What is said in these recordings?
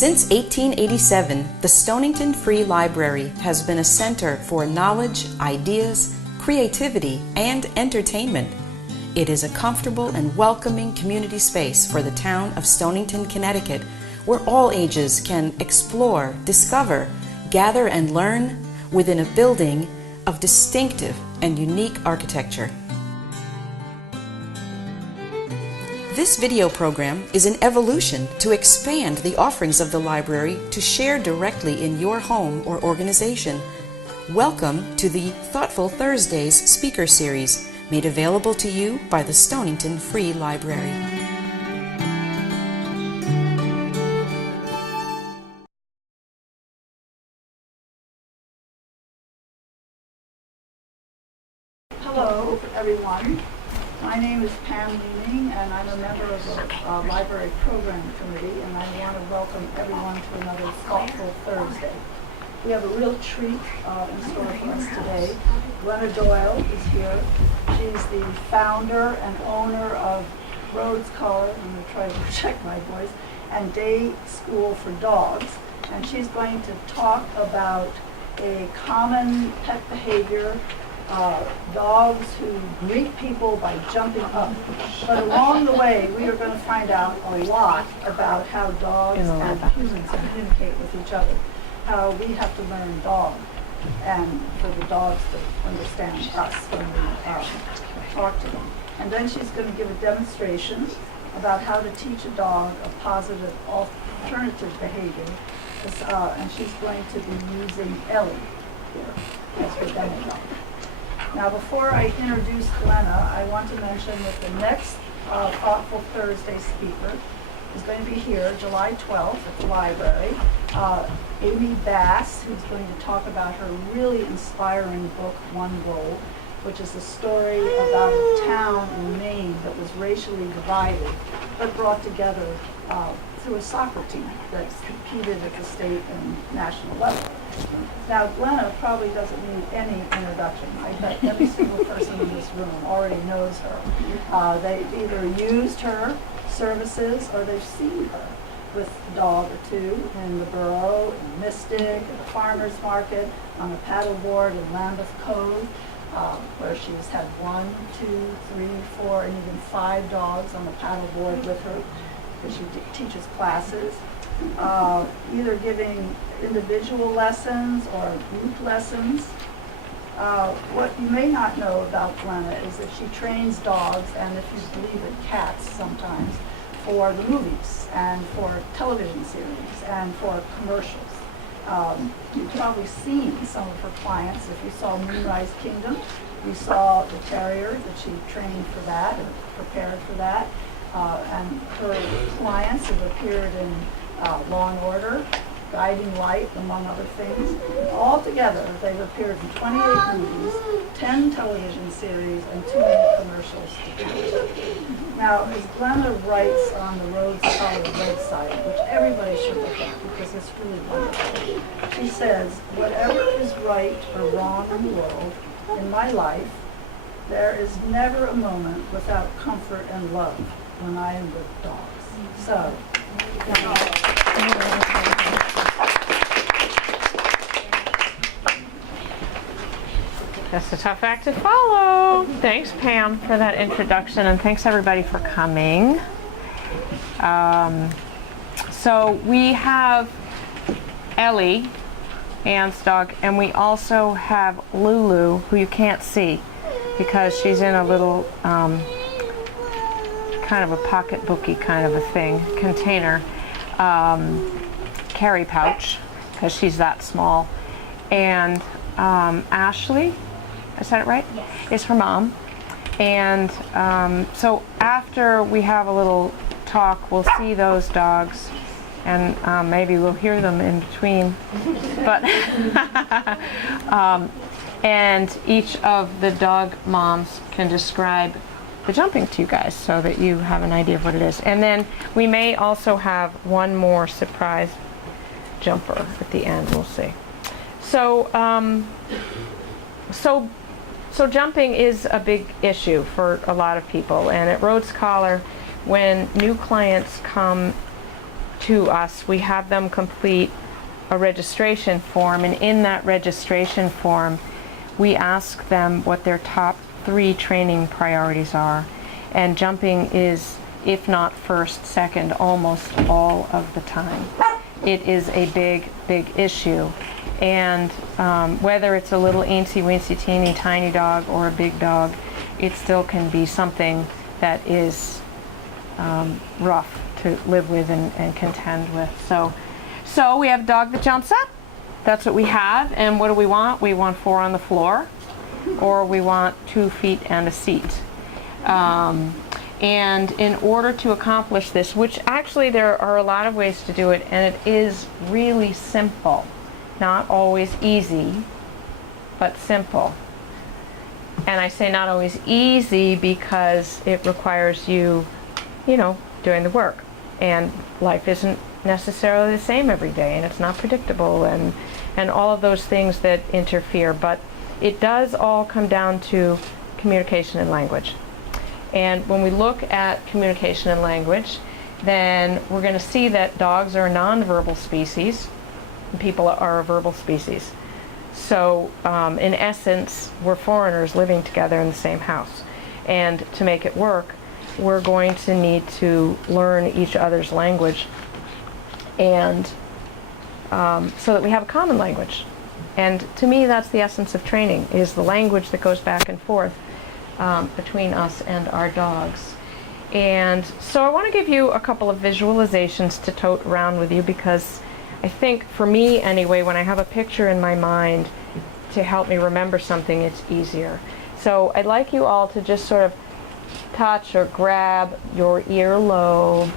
Since 1887, the Stonington Free Library has been a center for knowledge, ideas, creativity, and entertainment. It is a comfortable and welcoming community space for the town of Stonington, Connecticut, where all ages can explore, discover, gather, and learn within a building of distinctive and unique architecture. This video program is an evolution to expand the offerings of the library to share directly in your home or organization. Welcome to the Thoughtful Thursdays speaker series, made available to you by the Stonington Free Library. Hello, everyone. My name is Pam Leaning, and I'm a member of the Library Program Committee, and I want to welcome everyone to another Thoughtful Thursday. We have a real treat in store for us today. Gleanna Doyle is here. She's the founder and owner of Rhodes Collar, I'm going to try to project my voice, and Day School for Dogs. And she's going to talk about a common pet behavior, dogs who greet people by jumping up. But along the way, we are going to find out a lot about how dogs and humans communicate with each other, how we have to learn dog, and for the dogs to understand us when we talk to them. And then she's going to give a demonstration about how to teach a dog a positive alternative behavior. And she's going to be using Ellie here as her demo dog. Now, before I introduce Gleanna, I want to mention that the next Thoughtful Thursday speaker is going to be here July 12th at the library. Amy Bass, who's going to talk about her really inspiring book, One World, which is a story about a town in Maine that was racially divided, but brought together through a soccer team that competed at the state and national level. Now, Gleanna probably doesn't need any introduction. I bet every single person in this room already knows her. They've either used her services or they've seen her with a dog or two in the Borough, in Mystic, at the farmer's market, on the paddleboard in Lambeth Cove, where she's had 1, 2, 3, 4, and even 5 dogs on the paddleboard with her, because she teaches classes, either giving individual lessons or group lessons. What you may not know about Gleanna is that she trains dogs, and if you believe it, cats sometimes, for the movies and for television series and for commercials. You've probably seen some of her clients. If you saw Moonrise Kingdom, you saw the terrier that she trained for that or prepared for that. And her clients have appeared in Law and Order, Guiding Light, among other things. Altogether, they've appeared in 28 movies, 10 television series, and 2 commercials. Now, as Gleanna writes on the Rhodes Collar website, which everybody should look at because it's really wonderful, she says, "Whatever is right or wrong in the world, in my life, there is never a moment without comfort and love when I am with dogs." So, that's a tough act to follow. Thanks, Pam, for that introduction, and thanks everybody for coming. So we have Ellie, Anne's dog, and we also have Lulu, who you can't see because she's in a little kind of a pocketbooky kind of a thing, container, carry pouch, because she's that small. And Ashley, is that right? Yes. Is her mom. And so after we have a little talk, we'll see those dogs, and maybe we'll hear them in between. But and each of the dog moms can describe the jumping to you guys so that you have an idea of what it is. And then we may also have one more surprise jumper at the end. We'll see. So so jumping is a big issue for a lot of people, and at Rhodes Collar, when new clients come to us, we have them complete a registration form, and in that registration form, we ask them what their top 3 training priorities are. And jumping is, if not first, second, almost all of the time. It is a big, big issue. And whether it's a little eensy-weensy, teeny, tiny dog or a big dog, it still can be something that is rough to live with and contend with. So we have a dog that jumps up. That's what we have. And what do we want? We want 4 on the floor, or we want 2 feet and a seat. And in order to accomplish this, which actually there are a lot of ways to do it, and it is really simple. Not always easy, but simple. And I say not always easy because it requires you, doing the work. And life isn't necessarily the same every day, and it's not predictable, and all of those things that interfere. But it does all come down to communication and language. And when we look at communication and language, then we're going to see that dogs are a nonverbal species, and people are a verbal species. So in essence, we're foreigners living together in the same house. And to make it work, we're going to need to learn each other's language, and so that we have a common language. And to me, that's the essence of training, is the language that goes back and forth between us and our dogs. And so I want to give you a couple of visualizations to tote around with you, because I think, for me anyway, when I have a picture in my mind to help me remember something, it's easier. So I'd like you all to just sort of touch or grab your earlobe,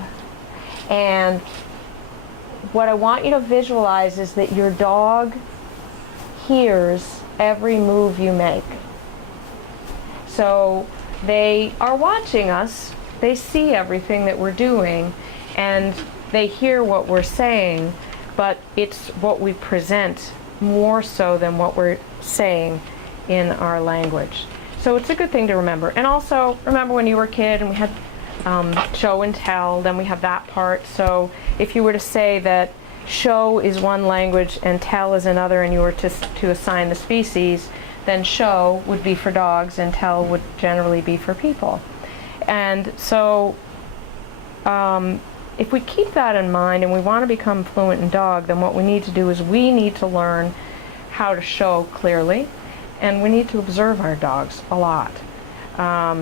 and what I want you to visualize is that your dog hears every move you make. So they are watching us, they see everything that we're doing, and they hear what we're saying, but it's what we present more so than what we're saying in our language. So it's a good thing to remember. And also, remember when you were a kid and we had show and tell, then we have that part. So if you were to say that show is one language and tell is another, and you were to assign the species, then show would be for dogs and tell would generally be for people. And so if we keep that in mind and we want to become fluent in dog, then what we need to do is we need to learn how to show clearly, and we need to observe our dogs a lot.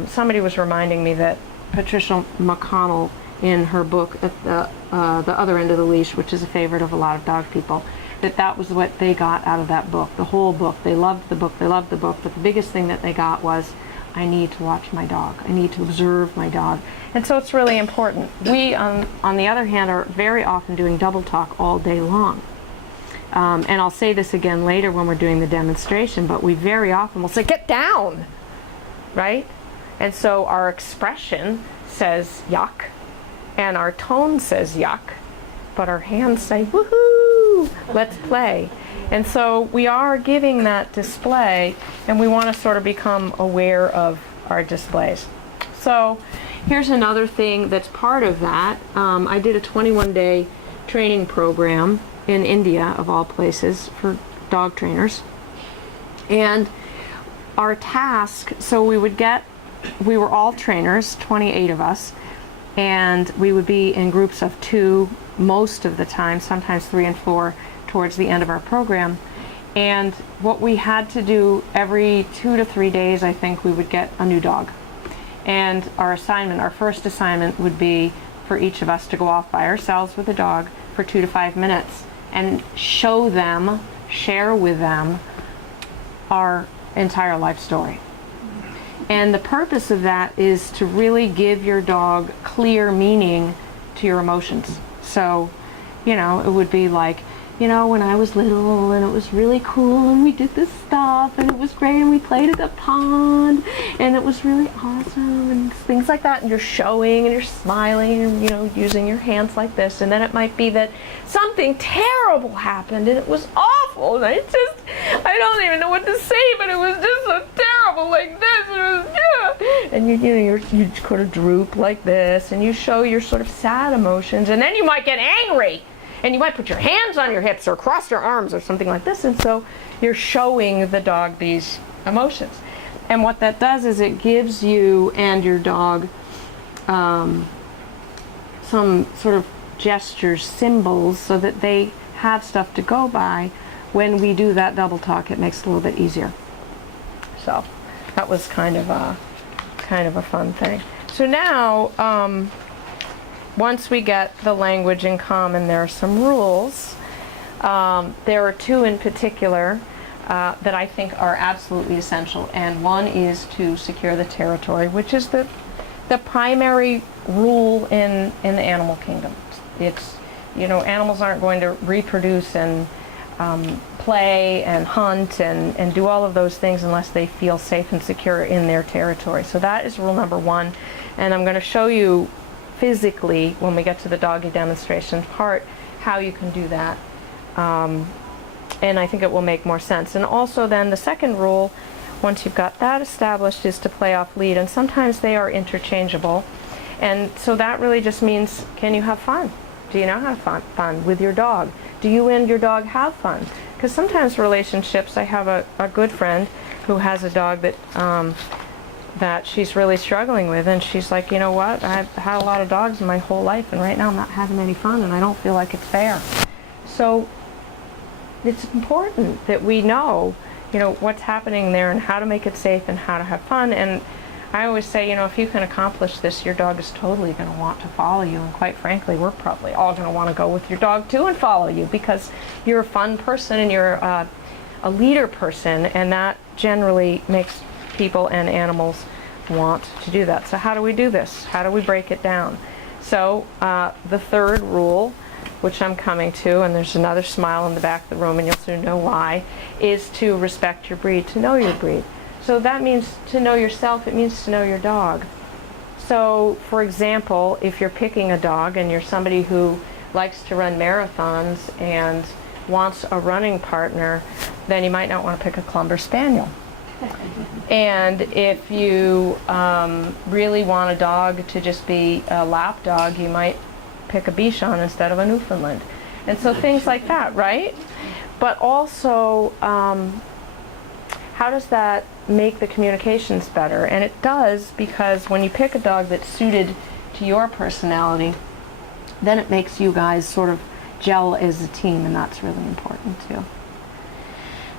Somebody was reminding me that Patricia McConnell, in her book at the Other End of the Leash, which is a favorite of a lot of dog people, that was what they got out of that book, the whole book. They loved the book, but the biggest thing that they got was, I need to watch my dog. I need to observe my dog. And so it's really important. We, on the other hand, are very often doing double talk all day long. And I'll say this again later when we're doing the demonstration, but we very often will say, get down, right? And so our expression says yuck, and our tone says yuck, but our hands say, woohoo, let's play. And so we are giving that display, and we want to sort of become aware of our displays. So here's another thing that's part of that. I did a 21-day training program in India, of all places, for dog trainers. And our task, so we were all trainers, 28 of us, and we would be in groups of 2 most of the time, sometimes 3 and 4 towards the end of our program. And what we had to do every 2 to 3 days, I think, we would get a new dog. And our first assignment would be for each of us to go off by ourselves with a dog for 2 to 5 minutes and share with them our entire life story. And the purpose of that is to really give your dog clear meaning to your emotions. So, it would be like, when I was little and it was really cool and we did this stuff and it was great and we played at the pond and it was really awesome and things like that, and you're showing and you're smiling and using your hands like this. And then it might be that something terrible happened and it was awful and I don't even know what to say, but it was just so terrible like this, and it was, and you kind of droop like this, and you show your sort of sad emotions, and then you might get angry, and you might put your hands on your hips or cross your arms or something like this, and so you're showing the dog these emotions. And what that does is it gives you and your dog some sort of gestures, symbols, so that they have stuff to go by. When we do that double talk, it makes it a little bit easier. So that was kind of a fun thing. So now, once we get the language in common, there are some rules. There are two in particular that I think are absolutely essential, and one is to secure the territory, which is the primary rule in the animal kingdom. It's, animals aren't going to reproduce and play and hunt and do all of those things unless they feel safe and secure in their territory. So that is rule number one, and I'm going to show you physically when we get to the doggy demonstration part how you can do that, and I think it will make more sense. And also then the second rule, once you've got that established, is to play off lead, and sometimes they are interchangeable, and so that really just means, can you have fun? Do you know how to have fun with your dog? Do you and your dog have fun? Because sometimes relationships, I have a good friend who has a dog that she's really struggling with, and she's like, you know what, I've had a lot of dogs in my whole life, and right now I'm not having any fun, and I don't feel like it's fair. So it's important that we know, what's happening there and how to make it safe and how to have fun. And I always say, if you can accomplish this, your dog is totally going to want to follow you. And quite frankly, we're probably all going to want to go with your dog too and follow you, because you're a fun person and you're a leader person, and that generally makes people and animals want to do that. So how do we do this? How do we break it down? So the third rule, which I'm coming to, and there's another smile in the back of the room and you'll soon know why, is to respect your breed, to know your breed. So that means to know yourself, it means to know your dog. So for example, if you're picking a dog and you're somebody who likes to run marathons and wants a running partner, then you might not want to pick a Clumber Spaniel. And if you really want a dog to just be a lap dog, you might pick a Bichon instead of a Newfoundland. And so things like that, right? But also, how does that make the communications better? And it does, because when you pick a dog that's suited to your personality, then it makes you guys sort of gel as a team, and that's really important too.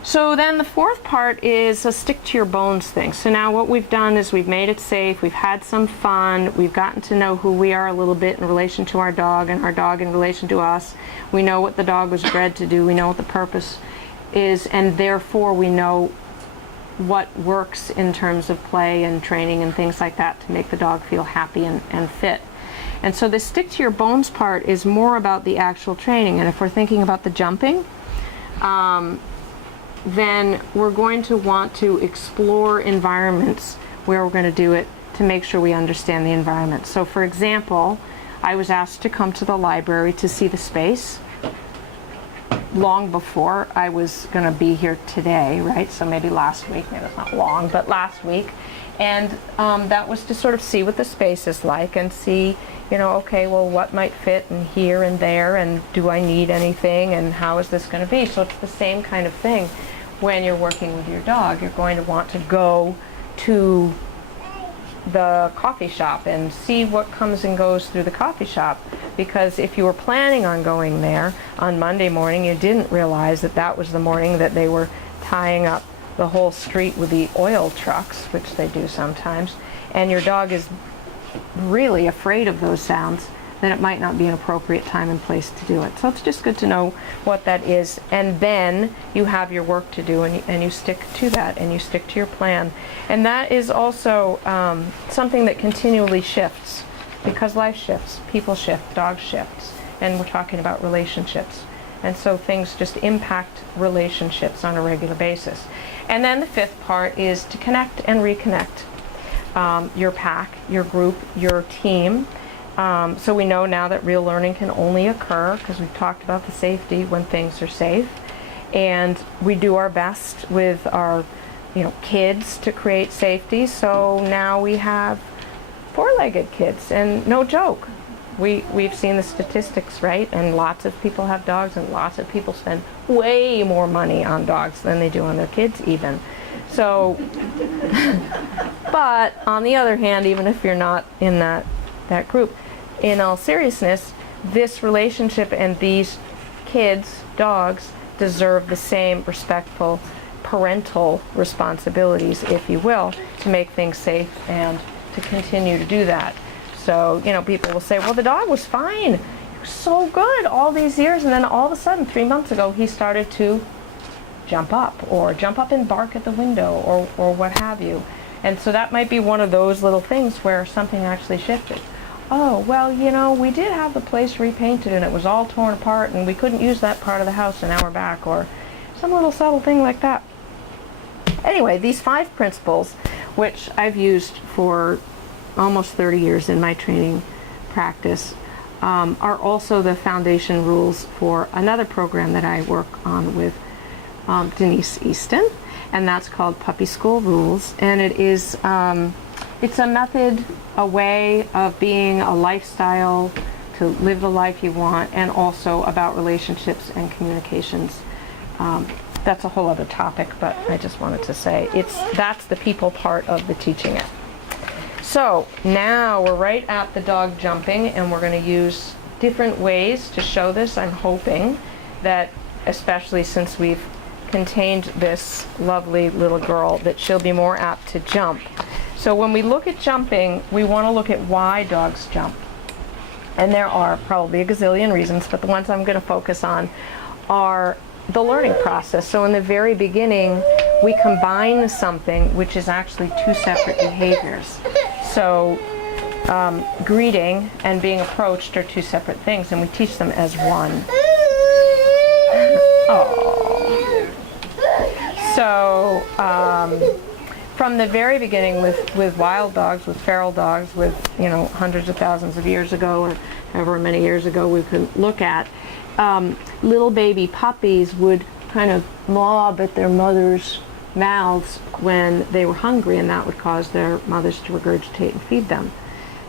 So then the fourth part is a stick to your bones thing. So now what we've done is we've made it safe, we've had some fun, we've gotten to know who we are a little bit in relation to our dog and our dog in relation to us. We know what the dog was bred to do, we know what the purpose is, and therefore we know what works in terms of play and training and things like that to make the dog feel happy and fit. And so the stick to your bones part is more about the actual training. And if we're thinking about the jumping, then we're going to want to explore environments where we're going to do it to make sure we understand the environment. So for example, I was asked to come to the library to see the space long before I was going to be here today, right? So maybe last week, maybe it's not long, but last week. And that was to sort of see what the space is like and see, okay, well, what might fit in here and there, and do I need anything, and how is this going to be? So it's the same kind of thing when you're working with your dog. You're going to want to go to the coffee shop and see what comes and goes through the coffee shop, because if you were planning on going there on Monday morning, you didn't realize that that was the morning that they were tying up the whole street with the oil trucks, which they do sometimes, and your dog is really afraid of those sounds, then it might not be an appropriate time and place to do it. So it's just good to know what that is, and then you have your work to do, and you stick to that, and you stick to your plan. And that is also something that continually shifts, because life shifts, people shift, dogs shifts, and we're talking about relationships. And so things just impact relationships on a regular basis. And then the fifth part is to connect and reconnect your pack, your group, your team. So we know now that real learning can only occur, because we've talked about the safety when things are safe. And we do our best with our kids to create safety. So now we have four-legged kids, and no joke. We've seen the statistics, right? And lots of people have dogs, and lots of people spend way more money on dogs than they do on their kids even. So, but on the other hand, even if you're not in that group, in all seriousness, this relationship and these kids, dogs, deserve the same respectful parental responsibilities, if you will, to make things safe and to continue to do that. So, people will say, well, the dog was fine. He was so good all these years. And then all of a sudden, 3 months ago, he started to jump up and bark at the window or what have you. And so that might be one of those little things where something actually shifted. Oh, well, we did have the place repainted and it was all torn apart and we couldn't use that part of the house and now we're back, or some little subtle thing like that. Anyway, these 5 principles, which I've used for almost 30 years in my training practice, are also the foundation rules for another program that I work on with Denise Easton, and that's called Puppy School Rules. And it is it's a method, a way of being, a lifestyle to live the life you want, and also about relationships and communications. That's a whole other topic, but I just wanted to say that's the people part of the teaching it. So now we're right at the dog jumping, and we're going to use different ways to show this. I'm hoping that, especially since we've contained this lovely little girl, that she'll be more apt to jump. So when we look at jumping, we want to look at why dogs jump. And there are probably a gazillion reasons, but the ones I'm going to focus on are the learning process. So in the very beginning, we combine something which is actually 2 separate behaviors. So greeting and being approached are 2 separate things, and we teach them as one. Oh. So from the very beginning with wild dogs, with feral dogs, with hundreds of thousands of years ago, or however many years ago we could look at, little baby puppies would kind of mob at their mothers' mouths when they were hungry, and that would cause their mothers to regurgitate and feed them.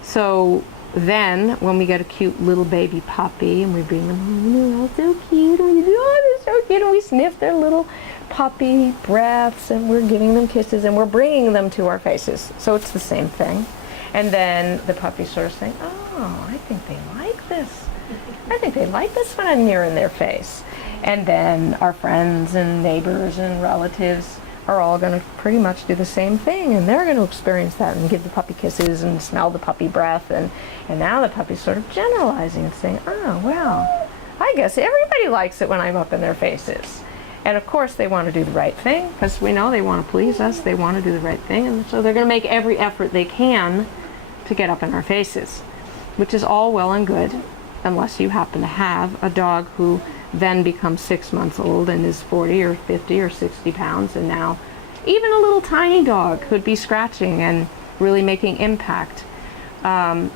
So then when we get a cute little baby puppy and we bring them home, they're all so cute, and we do, oh, they're so cute, and we sniff their little puppy breaths, and we're giving them kisses, and we're bringing them to our faces. So it's the same thing. And then the puppies sort of saying, oh, I think they like this. I think they like this when I'm near in their face. And then our friends and neighbors and relatives are all going to pretty much do the same thing, and they're going to experience that and give the puppy kisses and smell the puppy breath, and now the puppy's sort of generalizing and saying, oh, well, I guess everybody likes it when I'm up in their faces. And of course they want to do the right thing, because we know they want to please us, they want to do the right thing, and so they're going to make every effort they can to get up in our faces, which is all well and good, unless you happen to have a dog who then becomes 6 months old and is 40 or 50 or 60 pounds, and now even a little tiny dog could be scratching and really making impact. And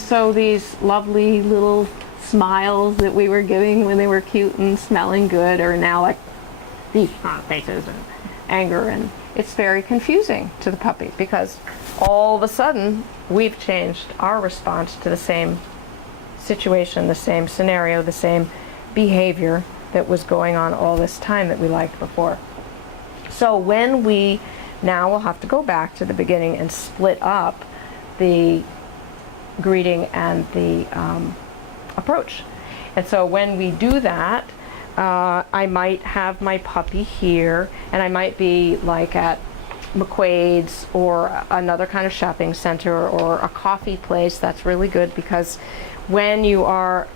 so these lovely little smiles that we were giving when they were cute and smelling good are now like these faces and anger, and it's very confusing to the puppy, because all of a sudden we've changed our response to the same situation, the same scenario, the same behavior that was going on all this time that we liked before. So when now we'll have to go back to the beginning and split up the greeting and the approach. And so when we do that, I might have my puppy here, and I might be like at McQuaid's or another kind of shopping center or a coffee place. That's really good, because when you are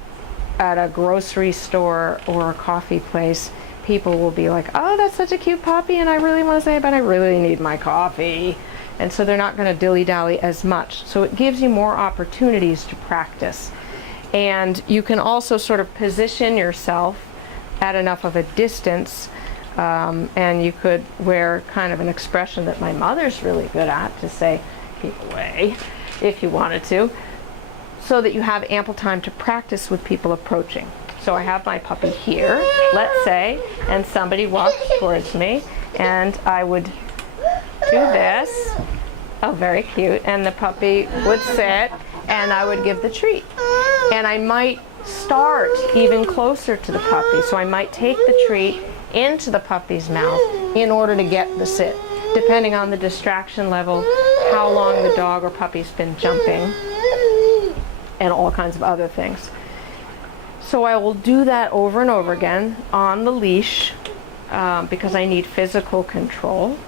at a grocery store or a coffee place, people will be like, oh, that's such a cute puppy, and I really want to say, but I really need my coffee. And so they're not going to dilly-dally as much. So it gives you more opportunities to practice. And you can also sort of position yourself at enough of a distance, and you could wear kind of an expression that my mother's really good at, to say, keep away, if you wanted to, so that you have ample time to practice with people approaching. So I have my puppy here, let's say, and somebody walks towards me, and I would do this. Oh, very cute. And the puppy would sit, and I would give the treat. And I might start even closer to the puppy. So I might take the treat into the puppy's mouth in order to get the sit, depending on the distraction level, how long the dog or puppy's been jumping, and all kinds of other things. So I will do that over and over again on the leash because I need physical control.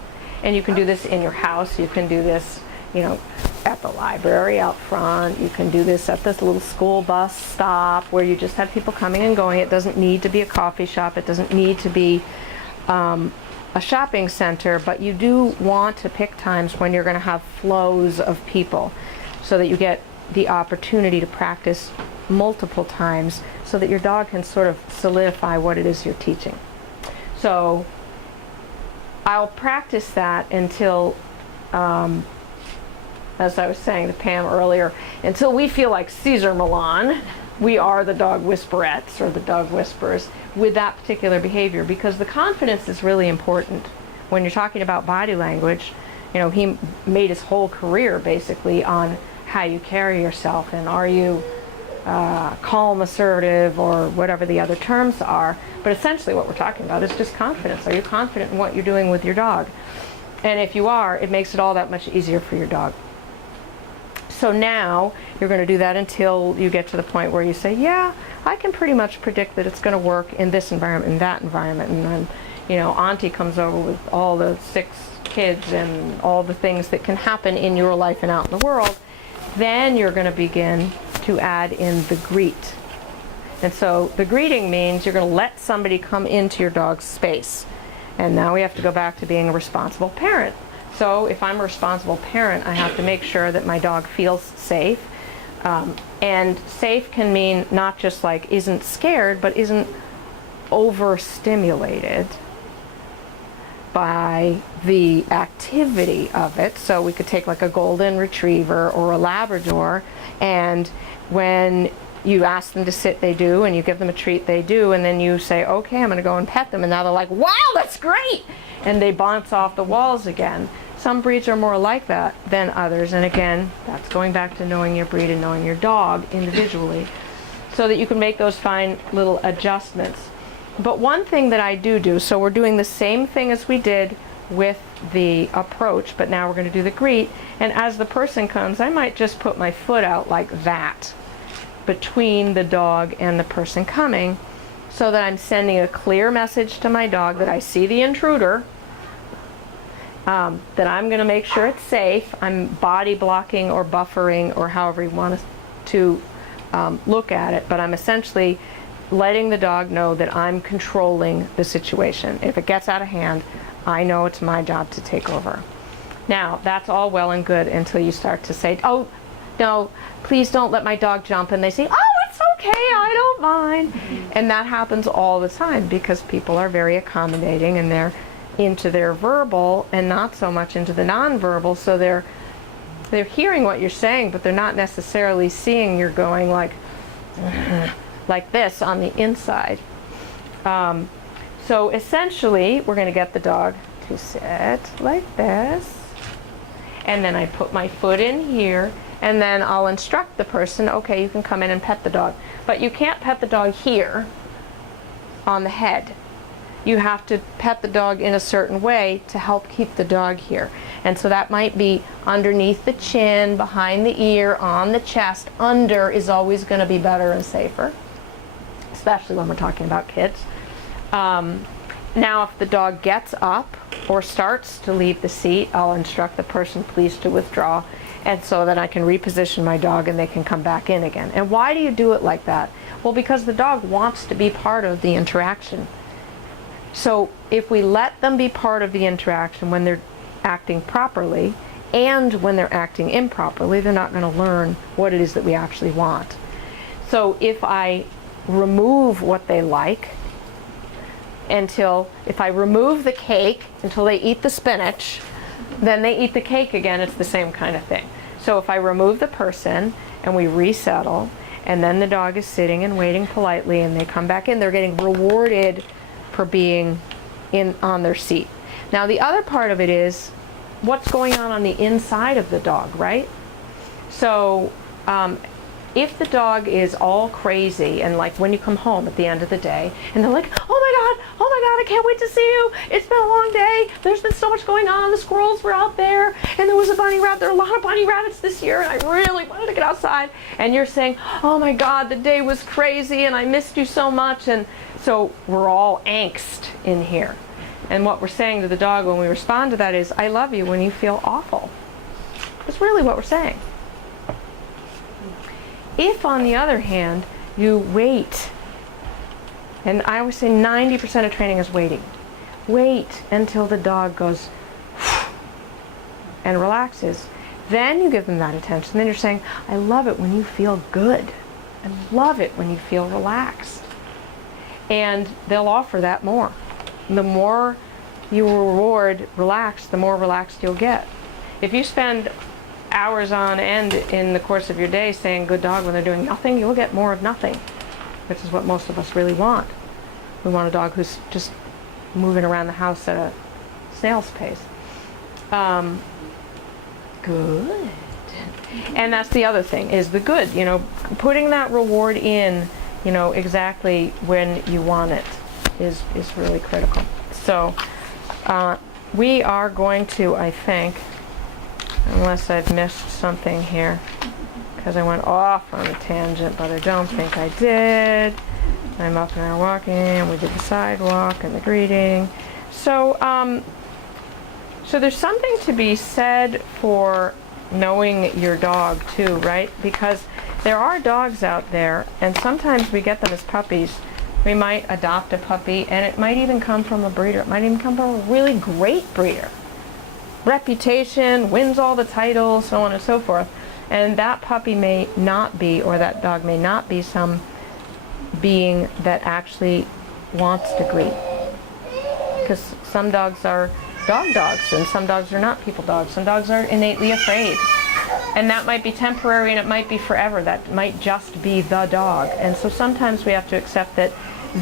And you can do this in your house. You can do this, you know, at the library out front. You can do this at this little school bus stop where you just have people coming and going. It doesn't need to be a coffee shop. It doesn't need to be a shopping center, but you do want to pick times when you're going to have flows of people so that you get the opportunity to practice multiple times so that your dog can sort of solidify what it is you're teaching. So I'll practice that until, as I was saying to Pam earlier, until we feel like Caesar Milan, we are the dog whisperettes or the dog whisperers with that particular behavior, because the confidence is really important. When you're talking about body language, you know, he made his whole career basically on how you carry yourself and are you calm, assertive, or whatever the other terms are. But essentially what we're talking about is just confidence. Are you confident in what you're doing with your dog? And if you are, it makes it all that much easier for your dog. So now you're going to do that until you get to the point where you say, yeah, I can pretty much predict that it's going to work in this environment, in that environment. And then, you know, Auntie comes over with all the 6 kids and all the things that can happen in your life and out in the world. Then you're going to begin to add in the greet. And so the greeting means you're going to let somebody come into your dog's space. And now we have to go back to being a responsible parent. So if I'm a responsible parent, I have to make sure that my dog feels safe. And safe can mean not just like isn't scared, but isn't overstimulated by the activity of it. So we could take like a golden retriever or a Labrador, and when you ask them to sit, they do, and you give them a treat, they do, and then you say, okay, I'm going to go and pet them, and now they're like, wow, that's great, and they bounce off the walls again. Some breeds are more like that than others, and again, that's going back to knowing your breed and knowing your dog individually, so that you can make those fine little adjustments. But one thing that I do, so we're doing the same thing as we did with the approach, but now we're going to do the greet, and as the person comes, I might just put my foot out like that between the dog and the person coming, so that I'm sending a clear message to my dog that I see the intruder, that I'm going to make sure it's safe. I'm body blocking or buffering or however you want to look at it, but I'm essentially letting the dog know that I'm controlling the situation. If it gets out of hand, I know it's my job to take over. Now, that's all well and good until you start to say, oh, no, please don't let my dog jump. And they say, oh, it's okay, I don't mind. And that happens all the time because people are very accommodating and they're into their verbal and not so much into the nonverbal. So they're hearing what you're saying, but they're not necessarily seeing you're going like this on the inside. So essentially, we're going to get the dog to sit like this. And then I put my foot in here. And then I'll instruct the person, okay, you can come in and pet the dog. But you can't pet the dog here on the head. You have to pet the dog in a certain way to help keep the dog here. And so that might be underneath the chin, behind the ear, on the chest. Under is always going to be better and safer, especially when we're talking about kids. Now, if the dog gets up or starts to leave the seat, I'll instruct the person, please, to withdraw, and so that I can reposition my dog and they can come back in again. And why do you do it like that? Well, because the dog wants to be part of the interaction. So if we let them be part of the interaction when they're acting properly and when they're acting improperly, they're not going to learn what it is that we actually want. So if I remove what they like, if I remove the cake until they eat the spinach, then they eat the cake again. It's the same kind of thing. So if I remove the person and we resettle, and then the dog is sitting and waiting politely and they come back in, they're getting rewarded for being on their seat. Now the other part of it is what's going on the inside of the dog, right? So if the dog is all crazy, and like when you come home at the end of the day and they're like, oh my god, I can't wait to see you, it's been a long day, there's been so much going on, the squirrels were out there, and there was a bunny rabbit, there are a lot of bunny rabbits this year, and I really wanted to get outside, and you're saying, oh my god, the day was crazy and I missed you so much, and so we're all angst in here. And what we're saying to the dog when we respond to that is, I love you when you feel awful. That's really what we're saying. If, on the other hand, you wait, and I always say 90% of training is waiting. Wait until the dog goes and relaxes. Then you give them that attention. Then you're saying, I love it when you feel good. I love it when you feel relaxed. And they'll offer that more. The more you reward relaxed, the more relaxed you'll get. If you spend hours on end in the course of your day saying good dog when they're doing nothing, you'll get more of nothing, which is what most of us really want. We want a dog who's just moving around the house at a snail's pace. Good. And that's the other thing, is the good, putting that reward in, exactly when you want it is really critical. So we are going to, I think, unless I've missed something here, because I went off on a tangent, but I don't think I did. I'm up and I'm walking, and we did the sidewalk and the greeting. So, so there's something to be said for knowing your dog too, right? Because there are dogs out there, and sometimes we get them as puppies. We might adopt a puppy, and it might even come from a breeder. It might even come from a really great breeder. Reputation, wins all the titles, so on and so forth. And that puppy may not be, or that dog may not be, some being that actually wants to greet. Because some dogs are dogs, and some dogs are not people dogs. Some dogs are innately afraid. And that might be temporary, and it might be forever. That might just be the dog. And so sometimes we have to accept that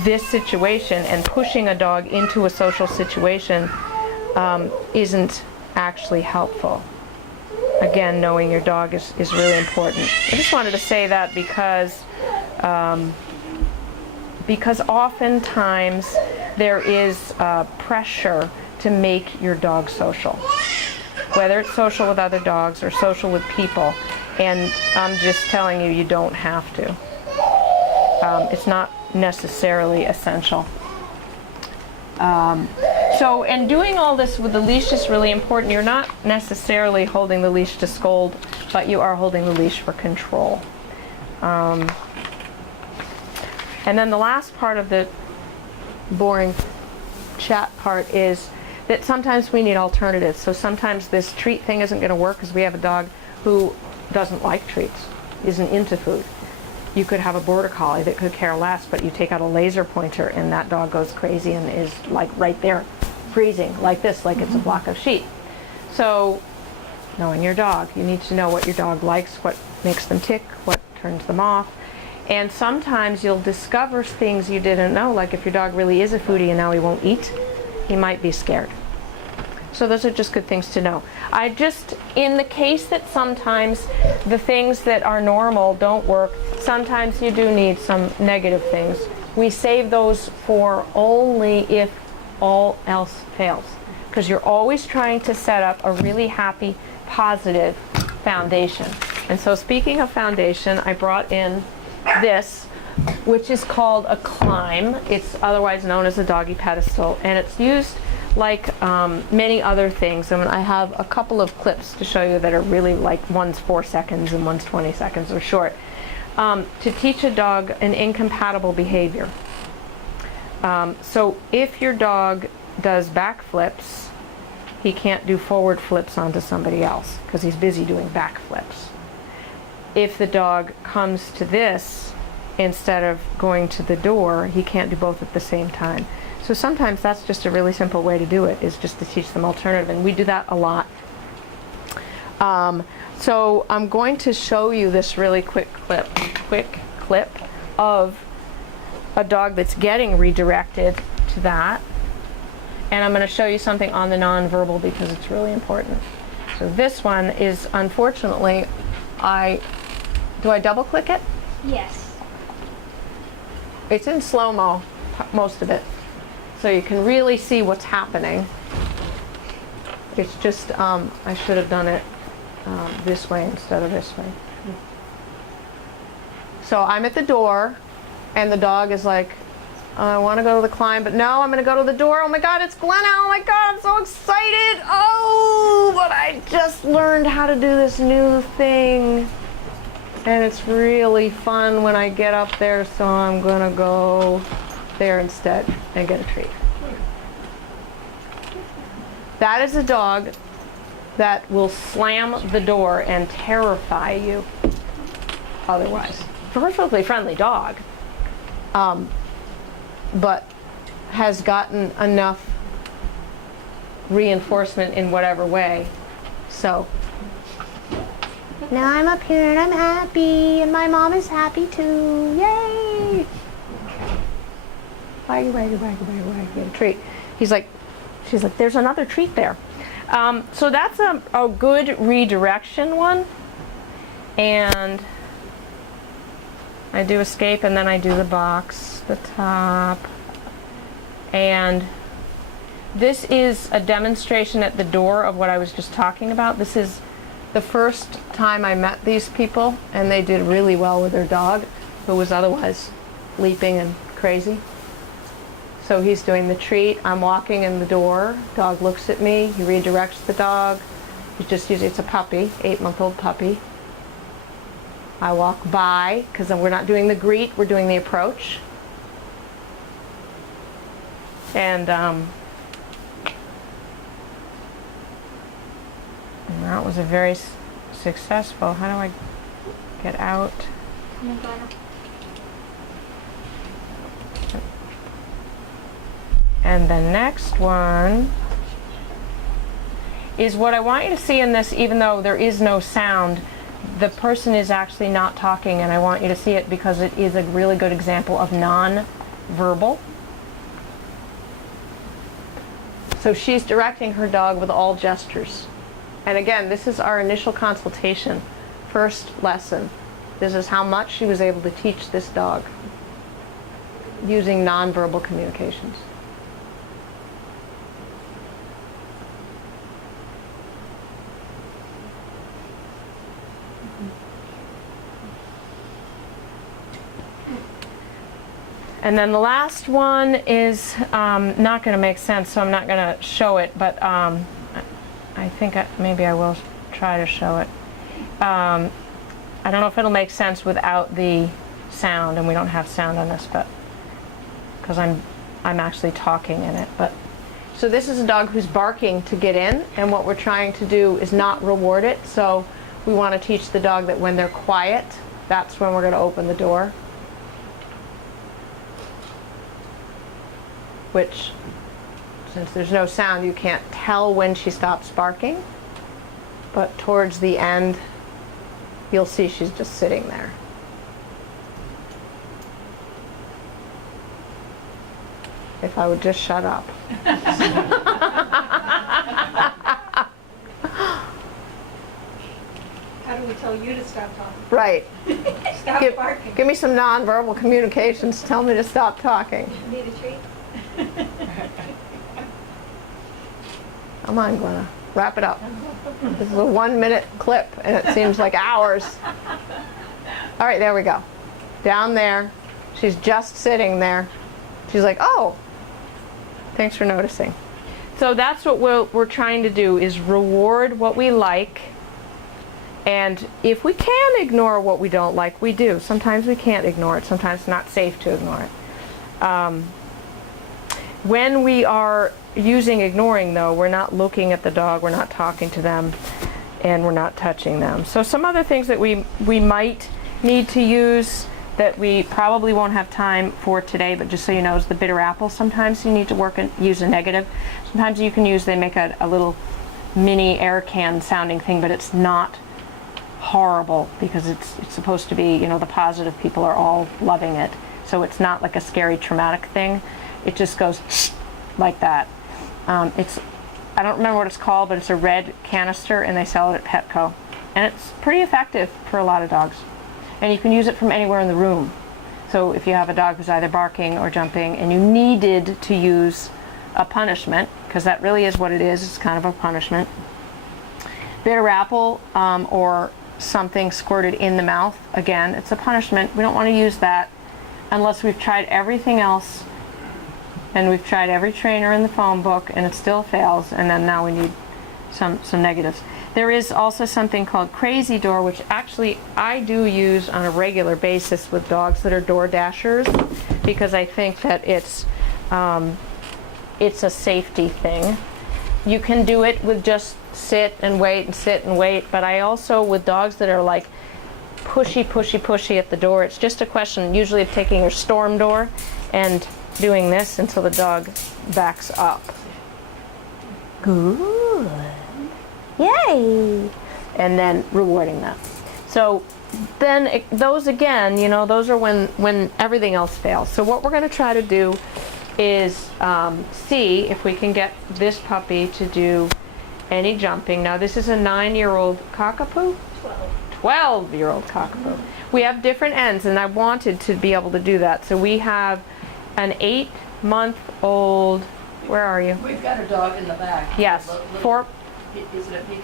this situation and pushing a dog into a social situation isn't actually helpful. Again, knowing your dog is really important. I just wanted to say that because oftentimes there is pressure to make your dog social, whether it's social with other dogs or social with people, and I'm just telling you, you don't have to. It's not necessarily essential. So, and doing all this with the leash is really important. You're not necessarily holding the leash to scold, but you are holding the leash for control. And then the last part of the boring chat part is that sometimes we need alternatives. So sometimes this treat thing isn't going to work because we have a dog who doesn't like treats, isn't into food. You could have a border collie that could care less, but you take out a laser pointer and that dog goes crazy and is like right there, freezing like this, like it's a block of sheet. So knowing your dog, you need to know what your dog likes, what makes them tick, what turns them off. And sometimes you'll discover things you didn't know, like if your dog really is a foodie and now he won't eat, he might be scared. So those are just good things to know. In the case that sometimes the things that are normal don't work, sometimes you do need some negative things. We save those for only if all else fails. Because you're always trying to set up a really happy, positive foundation. And so speaking of foundation, I brought in this, which is called a climb. It's otherwise known as a doggie pedestal, and it's used like many other things. And I have a couple of clips to show you that are really like, one's 4 seconds and one's 20 seconds or short, to teach a dog an incompatible behavior. So if your dog does back flips, he can't do forward flips onto somebody else because he's busy doing back flips. If the dog comes to this instead of going to the door, he can't do both at the same time. So sometimes that's just a really simple way to do it, is just to teach them alternative, and we do that a lot. So I'm going to show you this really quick clip of a dog that's getting redirected to that. And I'm going to show you something on the nonverbal because it's really important. So this one is, unfortunately, do I double click it? Yes. It's in slow-mo, most of it. So you can really see what's happening. It's just, I should have done it this way instead of this way. So I'm at the door, and the dog is like, I want to go to the climb, but no, I'm going to go to the door. Oh my God, it's Gleanna. Oh my God, I'm so excited. Oh, but I just learned how to do this new thing. And it's really fun when I get up there, so I'm going to go there instead and get a treat. That is a dog that will slam the door and terrify you otherwise. Perfectly friendly dog. But has gotten enough reinforcement in whatever way. So now I'm up here and I'm happy, and my mom is happy too. Yay! Waggy, waggy, waggy, waggy, waggy. Get a treat. She's like, there's another treat there. So that's a good redirection one. And I do escape, and then I do the box, the top. And this is a demonstration at the door of what I was just talking about. This is the first time I met these people, and they did really well with their dog, who was otherwise leaping and crazy. So he's doing the treat. I'm walking in the door. Dog looks at me. He redirects the dog. He's just using, it's a puppy, 8-month-old puppy. I walk by, because we're not doing the greet, we're doing the approach. And that was a very successful. How do I get out? And the next one is what I want you to see in this, even though there is no sound. The person is actually not talking, and I want you to see it because it is a really good example of non-verbal. So she's directing her dog with all gestures. And again, this is our initial consultation, first lesson. This is how much she was able to teach this dog using nonverbal communications. And then the last one is not going to make sense, so I'm not going to show it, but I think maybe I will try to show it. I don't know if it'll make sense without the sound, and we don't have sound on this, but because I'm actually talking in it. But so this is a dog who's barking to get in, and what we're trying to do is not reward it. So we want to teach the dog that when they're quiet, that's when we're going to open the door. Which, since there's no sound, you can't tell when she stops barking. But towards the end, you'll see she's just sitting there. If I would just shut up. How do we tell you to stop talking? Right. Stop barking. Give me some nonverbal communications. Tell me to stop talking. Need a treat? Come on, Gleanna. Wrap it up. This is a 1-minute clip, and it seems like hours. All right, there we go. Down there. She's just sitting there. She's like, oh, thanks for noticing. So that's what we're trying to do, is reward what we like. And if we can ignore what we don't like, we do. Sometimes we can't ignore it. Sometimes it's not safe to ignore it. When we are using ignoring, though, we're not looking at the dog, we're not talking to them, and we're not touching them. So some other things that we might need to use that we probably won't have time for today, but just so you know, is the bitter apple. Sometimes you need to use a negative. Sometimes you can use, they make a little mini air can sounding thing, but it's not horrible because it's supposed to be, the positive people are all loving it. So it's not like a scary traumatic thing. It just goes like that. It's, I don't remember what it's called, but it's a red canister, and they sell it at Petco. And it's pretty effective for a lot of dogs. And you can use it from anywhere in the room. So if you have a dog who's either barking or jumping and you needed to use a punishment, because that really is what it is, it's kind of a punishment. Bitter apple or something squirted in the mouth, again, it's a punishment. We don't want to use that unless we've tried everything else and we've tried every trainer in the phone book and it still fails, and then now we need some negatives. There is also something called Crazy Door, which actually I do use on a regular basis with dogs that are door dashers, because I think that it's a safety thing. You can do it with just sit and wait and sit and wait, but I also, with dogs that are like pushy at the door, it's just a question usually of taking your storm door and doing this until the dog backs up. Good. Yay! And then rewarding them. So then those again, you know, those are when everything else fails. So what we're going to try to do is see if we can get this puppy to do any jumping. Now this is a 9-year-old cockapoo? 12-year-old cockapoo. We have different ends, and I wanted to be able to do that. So we have an 8-month-old, where are you? We've got a dog in the back. Yes, 4. Is it a Payton?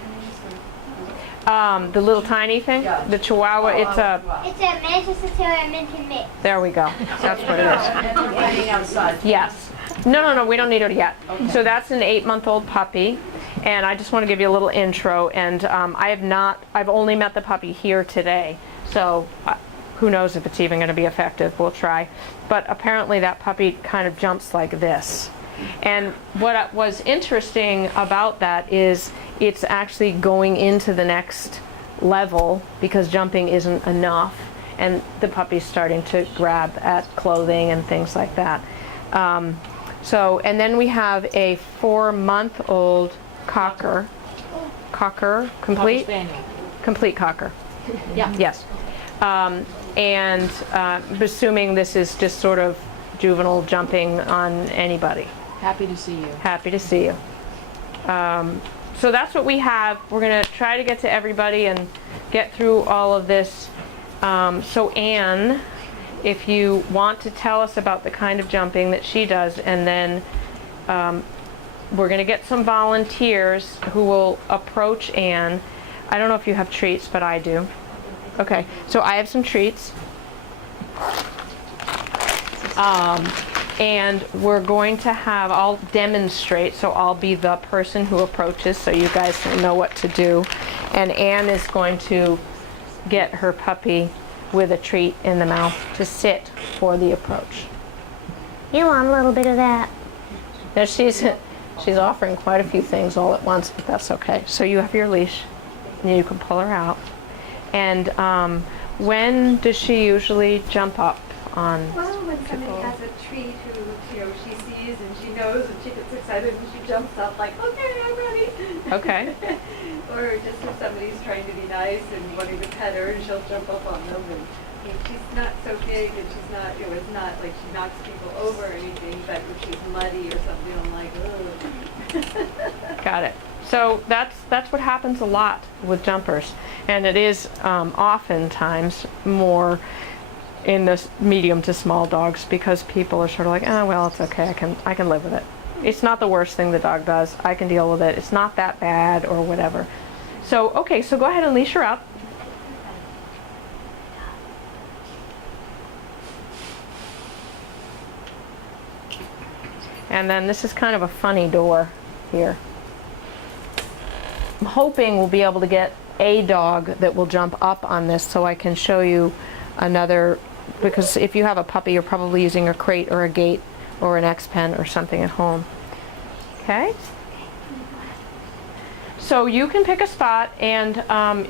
The little tiny thing? Yeah. The Chihuahua, it's a, It's a Manchester Terrier Minton mix. there we go. That's what it is. And they're waiting outside. Yes. No, we don't need it yet. Okay. So that's an 8-month-old puppy, and I just want to give you a little intro, and I've only met the puppy here today, so who knows if it's even going to be effective. We'll try. But apparently that puppy kind of jumps like this. And what was interesting about that is it's actually going into the next level, because jumping isn't enough, and the puppy's starting to grab at clothing and things like that. And then we have a 4-month-old cocker, complete cocker. Yeah. Yes. And assuming this is just sort of juvenile jumping on anybody. Happy to see you. Happy to see you. So that's what we have. We're going to try to get to everybody and get through all of this. So Anne, if you want to tell us about the kind of jumping that she does, and then we're going to get some volunteers who will approach Anne. I don't know if you have treats, but I do. Okay, so I have some treats. And we're going to have, I'll demonstrate, so I'll be the person who approaches so you guys will know what to do. And Anne is going to get her puppy with a treat in the mouth to sit for the approach. You want a little bit of that? Now she's offering quite a few things all at once, but that's okay. So you have your leash, and you can pull her out. And when does she usually jump up on? Well, when somebody has a treat who, she sees and she knows and she gets excited and she jumps up like, okay, I'm ready. Okay. Or just if somebody's trying to be nice and wanting to pet her, and she'll jump up on them. And she's not so big, and she's not, it's not like she knocks people over or anything, but if she's muddy or something, I'm like, ugh. Got it. So that's what happens a lot with jumpers, and it is oftentimes more in the medium to small dogs, because people are sort of like, oh well, it's okay, I can live with it. It's not the worst thing the dog does. I can deal with it. It's not that bad or whatever. So okay, so go ahead and leash her up. And then this is kind of a funny door here. I'm hoping we'll be able to get a dog that will jump up on this so I can show you another, because if you have a puppy, you're probably using a crate or a gate or an X-Pen or something at home. Okay? So you can pick a spot, and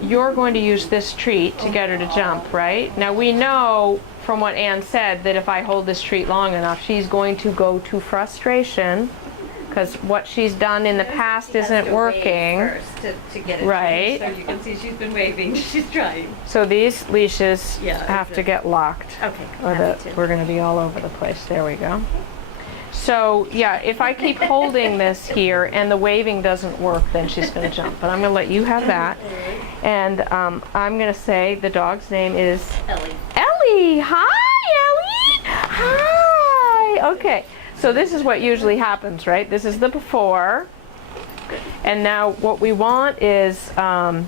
you're going to use this treat to get her to jump, right? Now we know from what Anne said that if I hold this treat long enough, she's going to go to frustration, because what she's done in the past isn't working. First to get it. Right. So you can see she's been waving. She's trying. So these leashes Yeah, have to get locked, Okay. or we're going to be all over the place. There we go. So yeah, if I keep holding this here and the waving doesn't work, then she's going to jump. But I'm going to let you have that. And I'm going to say the dog's name is Ellie. Ellie. Hi, Ellie. Hi. Okay. So this is what usually happens, right? This is the before. And now what we want is a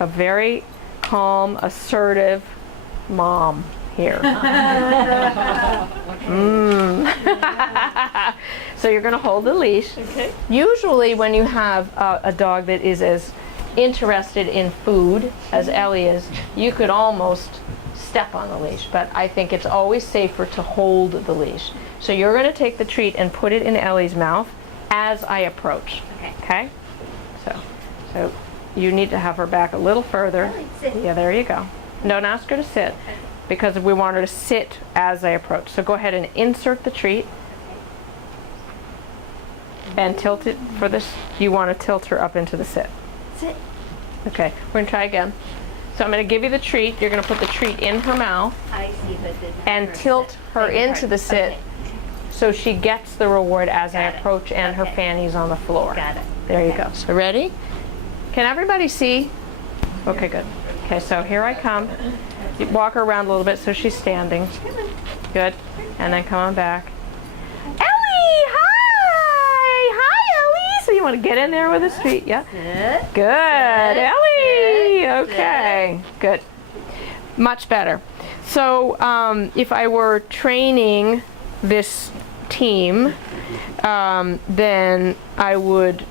very calm, assertive mom here. So you're going to hold the leash. Okay. Usually when you have a dog that is as interested in food as Ellie is, you could almost step on the leash, but I think it's always safer to hold the leash. So you're going to take the treat and put it in Ellie's mouth as I approach. Okay? So you need to have her back a little further. Ellie, sit. Yeah, there you go. Don't ask her to sit because we want her to sit as I approach. So go ahead and insert the treat and tilt it for this. You want to tilt her up into the sit. Sit. Okay, we're going to try again. So I'm going to give you the treat. You're going to put the treat in her mouth I see, but did and tilt her into the sit so she gets the reward as I Got it. approach and her Okay. fanny's on the floor. Got it. There you Okay. go. So ready? Can everybody see? Okay, good. Okay, so here I come. You walk her around a little bit so she's standing. Good. And then come on back. Ellie! Hi! Hi, Ellie! So you want to get in there with a treat? Yeah? Sit. Good. Ellie! Sit. Okay. Good. Much better. So if I were training this team, then I would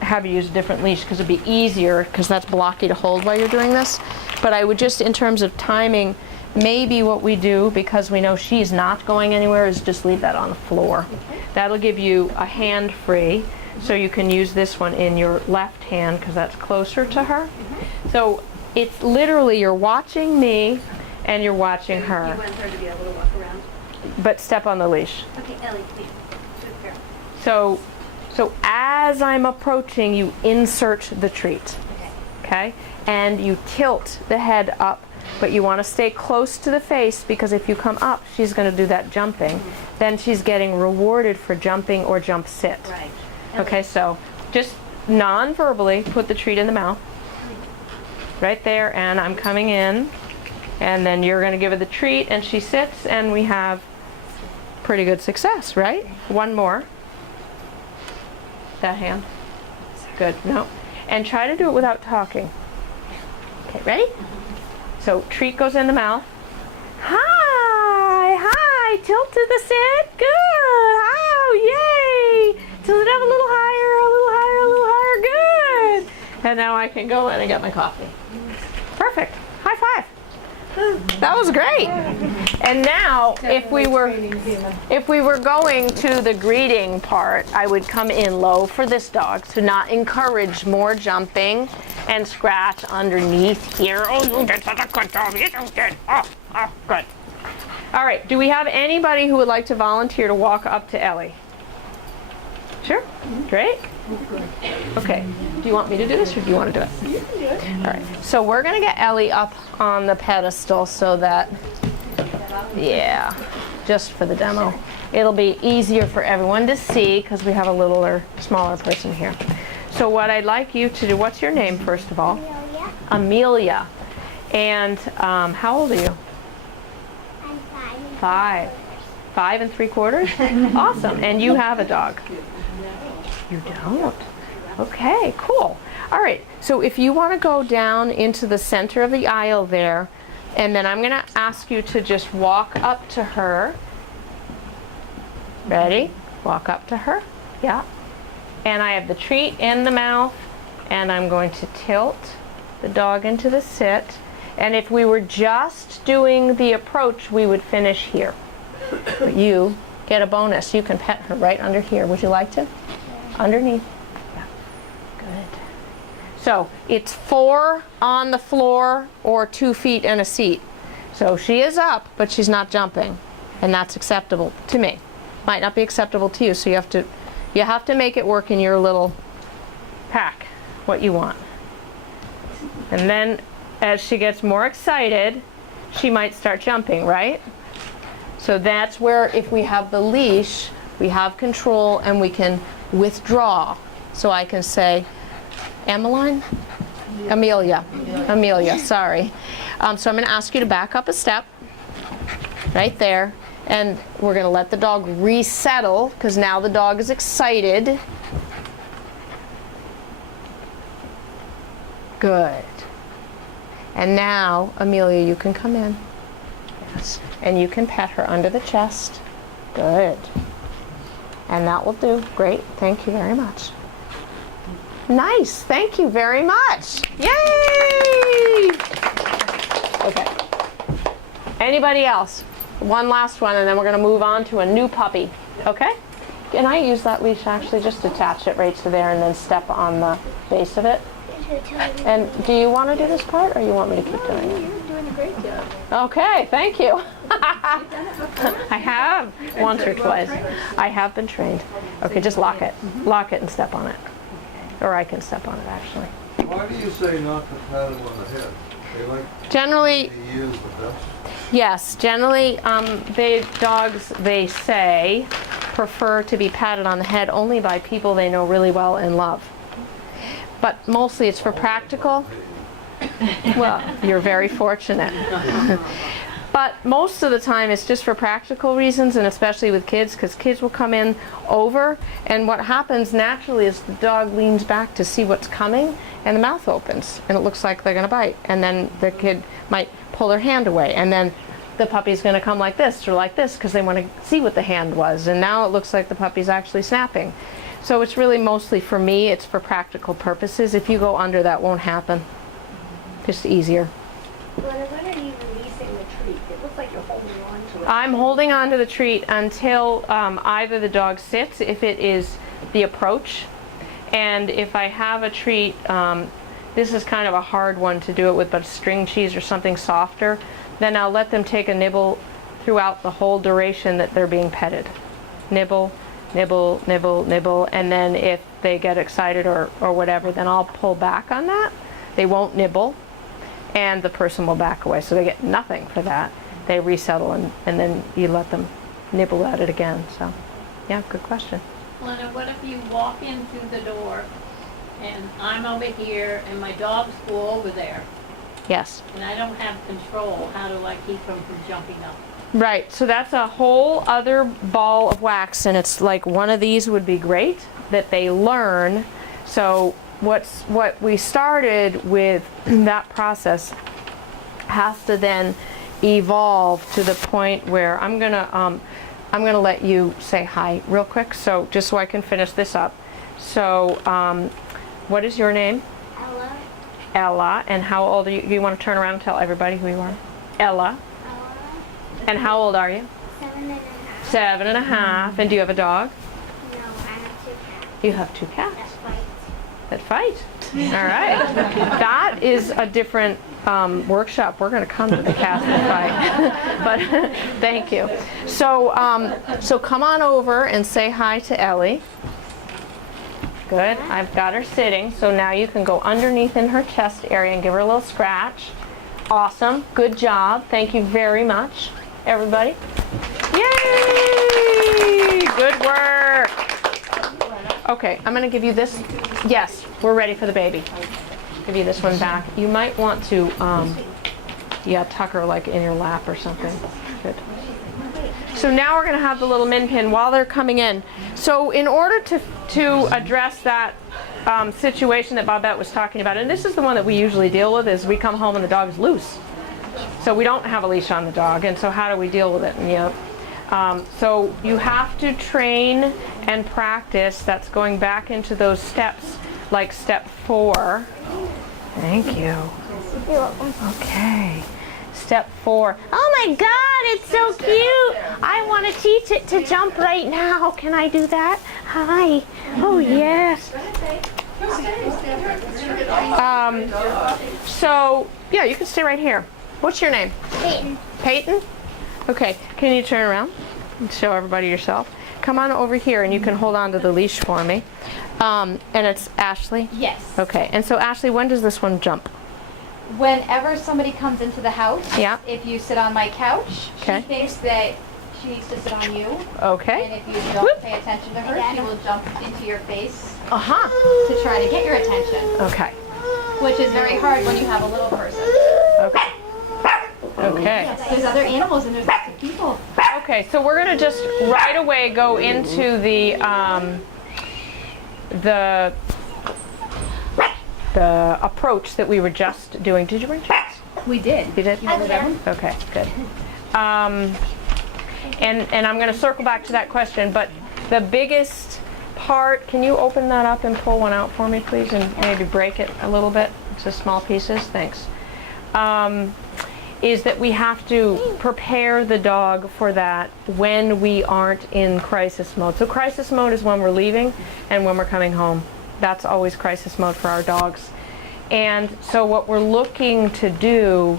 have you use a different leash because it'd be easier because that's blocky to hold while you're doing this. But I would just, in terms of timing, maybe what we do, because we know she's not going anywhere, is just leave that on the floor. That'll give you a hand free, so you can use this one in your left hand because that's closer to her. So it's literally you're watching me and you're watching You her, want her to be able to walk around. but step on the leash. Okay, Ellie, please. Good girl. So as I'm approaching, you insert the treat, okay? And you tilt the head up, but you want to stay close to the face because if you come up, she's going to do that jumping. Then she's getting rewarded for jumping or jump sit. Right. Okay, so just non-verbally put the treat in the mouth. Right there, and I'm coming in. And then you're going to give her the treat, and she sits, and we have pretty good success, right? One more. That hand. Good. No. And try to do it without talking. Okay, ready? So treat goes in the mouth. Hi! Hi! Tilt to the sit. Good! Oh, yay! Tilt it up a little higher, a little higher, a little higher. Good! And now I can go in and get my coffee. Perfect. High five. That was great. And now, if we were going to the greeting part, I would come in low for this dog to not encourage more jumping and scratch underneath here. Oh, you did such a good job. You did. Oh, good. All right. Do we have anybody who would like to volunteer to walk up to Ellie? Sure. Drake? Okay. Do you want me to do this or do you want to do it? You can do it. All right. So we're going to get Ellie up on the pedestal so that, yeah, just for the demo. It'll be easier for everyone to see because we have a littler, smaller person here. So what I'd like you to do, what's your name first of all? Amelia. Amelia. And how old are you? I'm 5. 5. 5 3/4? Awesome. And you have a dog? You don't? Okay, cool. All right, so if you want to go down into the center of the aisle there, and then I'm going to ask you to just walk up to her. Ready? Walk up to her. Yeah. And I have the treat in the mouth, and I'm going to tilt the dog into the sit. And if we were just doing the approach, we would finish here. But you get a bonus. You can pet her right under here. Would you like to? Underneath. Yeah. Good. So it's 4 on the floor or 2 feet and a seat. So she is up, but she's not jumping, and that's acceptable to me. Might not be acceptable to you, so you have to make it work in your little pack, what you want. And then as she gets more excited, she might start jumping, right? So that's where if we have the leash, we have control and we can withdraw. So I can say, Amelia, sorry. So I'm going to ask you to back up a step, right there, and we're going to let the dog resettle, because now the dog is excited. Good. And now, Amelia, you can come in. Yes. And you can pet her under the chest. Good. And that will do. Great. Thank you very much. Nice. Thank you very much. Yay! Okay. Anybody else? One last one, and then we're going to move on to a new puppy. Okay? Can I use that leash actually? Just attach it right to there and then step on the base of it. And do you want to do this part, or you want me to keep doing it? You're doing a great job. Okay, thank you. I have once or twice. I have been trained. Okay, just lock it. Lock it and step on it. Or I can step on it, actually. Why do you say not to pat him on the head? They like Generally, to use the best. yes, generally, dogs, they say, prefer to be patted on the head only by people they know really well and love. But mostly it's for practical. Well, you're very fortunate. But most of the time it's just for practical reasons, and especially with kids, because kids will come in over, and what happens naturally is the dog leans back to see what's coming, and the mouth opens, and it looks like they're going to bite. And then the kid might pull their hand away, and then the puppy's going to come like this or like this because they want to see what the hand was, and now it looks like the puppy's actually snapping. So it's really mostly for me, it's for practical purposes. If you go under, that won't happen. Just easier. When are you releasing the treat? It looks like you're holding on to it. I'm holding on to the treat until either the dog sits, if it is the approach, and if I have a treat, this is kind of a hard one to do it with, but string cheese or something softer, then I'll let them take a nibble throughout the whole duration that they're being petted. Nibble, nibble, nibble, nibble, and then if they get excited or whatever, then I'll pull back on that. They won't nibble, and the person will back away, so they get nothing for that. They resettle, and then you let them nibble at it again. So, yeah, good question. Gleanna, what if you walk in through the door, and I'm over here, and my dog's go over there, Yes. and I don't have control? How do I keep him from jumping up? Right, so that's a whole other ball of wax, and it's like one of these would be great that they learn. So what we started with that process has to then evolve to the point where I'm gonna let you say hi real quick, so just so I can finish this up. So what is your name? Ella. Ella. And how old are you? You want to turn around and tell everybody who you are? Ella. And how old are you? 7.5. 7.5. And do you have a dog? No, I have 2 cats. You have 2 cats That fight. that fight. All right. That is a different workshop. We're going to come to the cats that fight. But thank you. So come on over and say hi to Ellie. Good. I've got her sitting. So now you can go underneath in her chest area and give her a little scratch. Awesome. Good job. Thank you very much, everybody. Yay! Good work. Okay, I'm going to give you this. Yes, we're ready for the baby. Give you this one back. You might want to, tuck her like in your lap or something. Good. So now we're going to have the little min pin while they're coming in. So in order to address that situation that Bobette was talking about, and this is the one that we usually deal with, is we come home and the dog's loose. So we don't have a leash on the dog, and so how do we deal with it? So you have to train and practice. That's going back into those steps, like step 4. Thank you. You're welcome. Okay. Step 4. Oh my God, it's so cute. I want to teach it to jump right now. Can I do that? Hi. Oh yes. So yeah, you can stay right here. What's your name? Payton. Payton? Okay. Can you turn around and show everybody yourself? Come on over here and you can hold on to the leash for me. And it's Ashley? Yes. Okay. And so Ashley, when does this one jump? Whenever somebody comes into the house, Yeah. if you sit on my couch, Okay. she thinks that she needs to sit on you. Okay. And if you don't pay attention to her, she will jump into your face Uh-huh. to try to get your attention, Okay. which is very hard when you have a little person. Okay. Okay. Yes, there's other animals and there's lots of people. Okay, so we're going to just right away go into the approach that we were just doing. Did you bring treats? We did. You did? You remember them? Okay, good. And I'm going to circle back to that question, but the biggest part, can you open that up and pull one out for me, please, and maybe break it a little bit to small pieces? Thanks. Is that we have to prepare the dog for that when we aren't in crisis mode. So crisis mode is when we're leaving and when we're coming home. That's always crisis mode for our dogs. And so what we're looking to do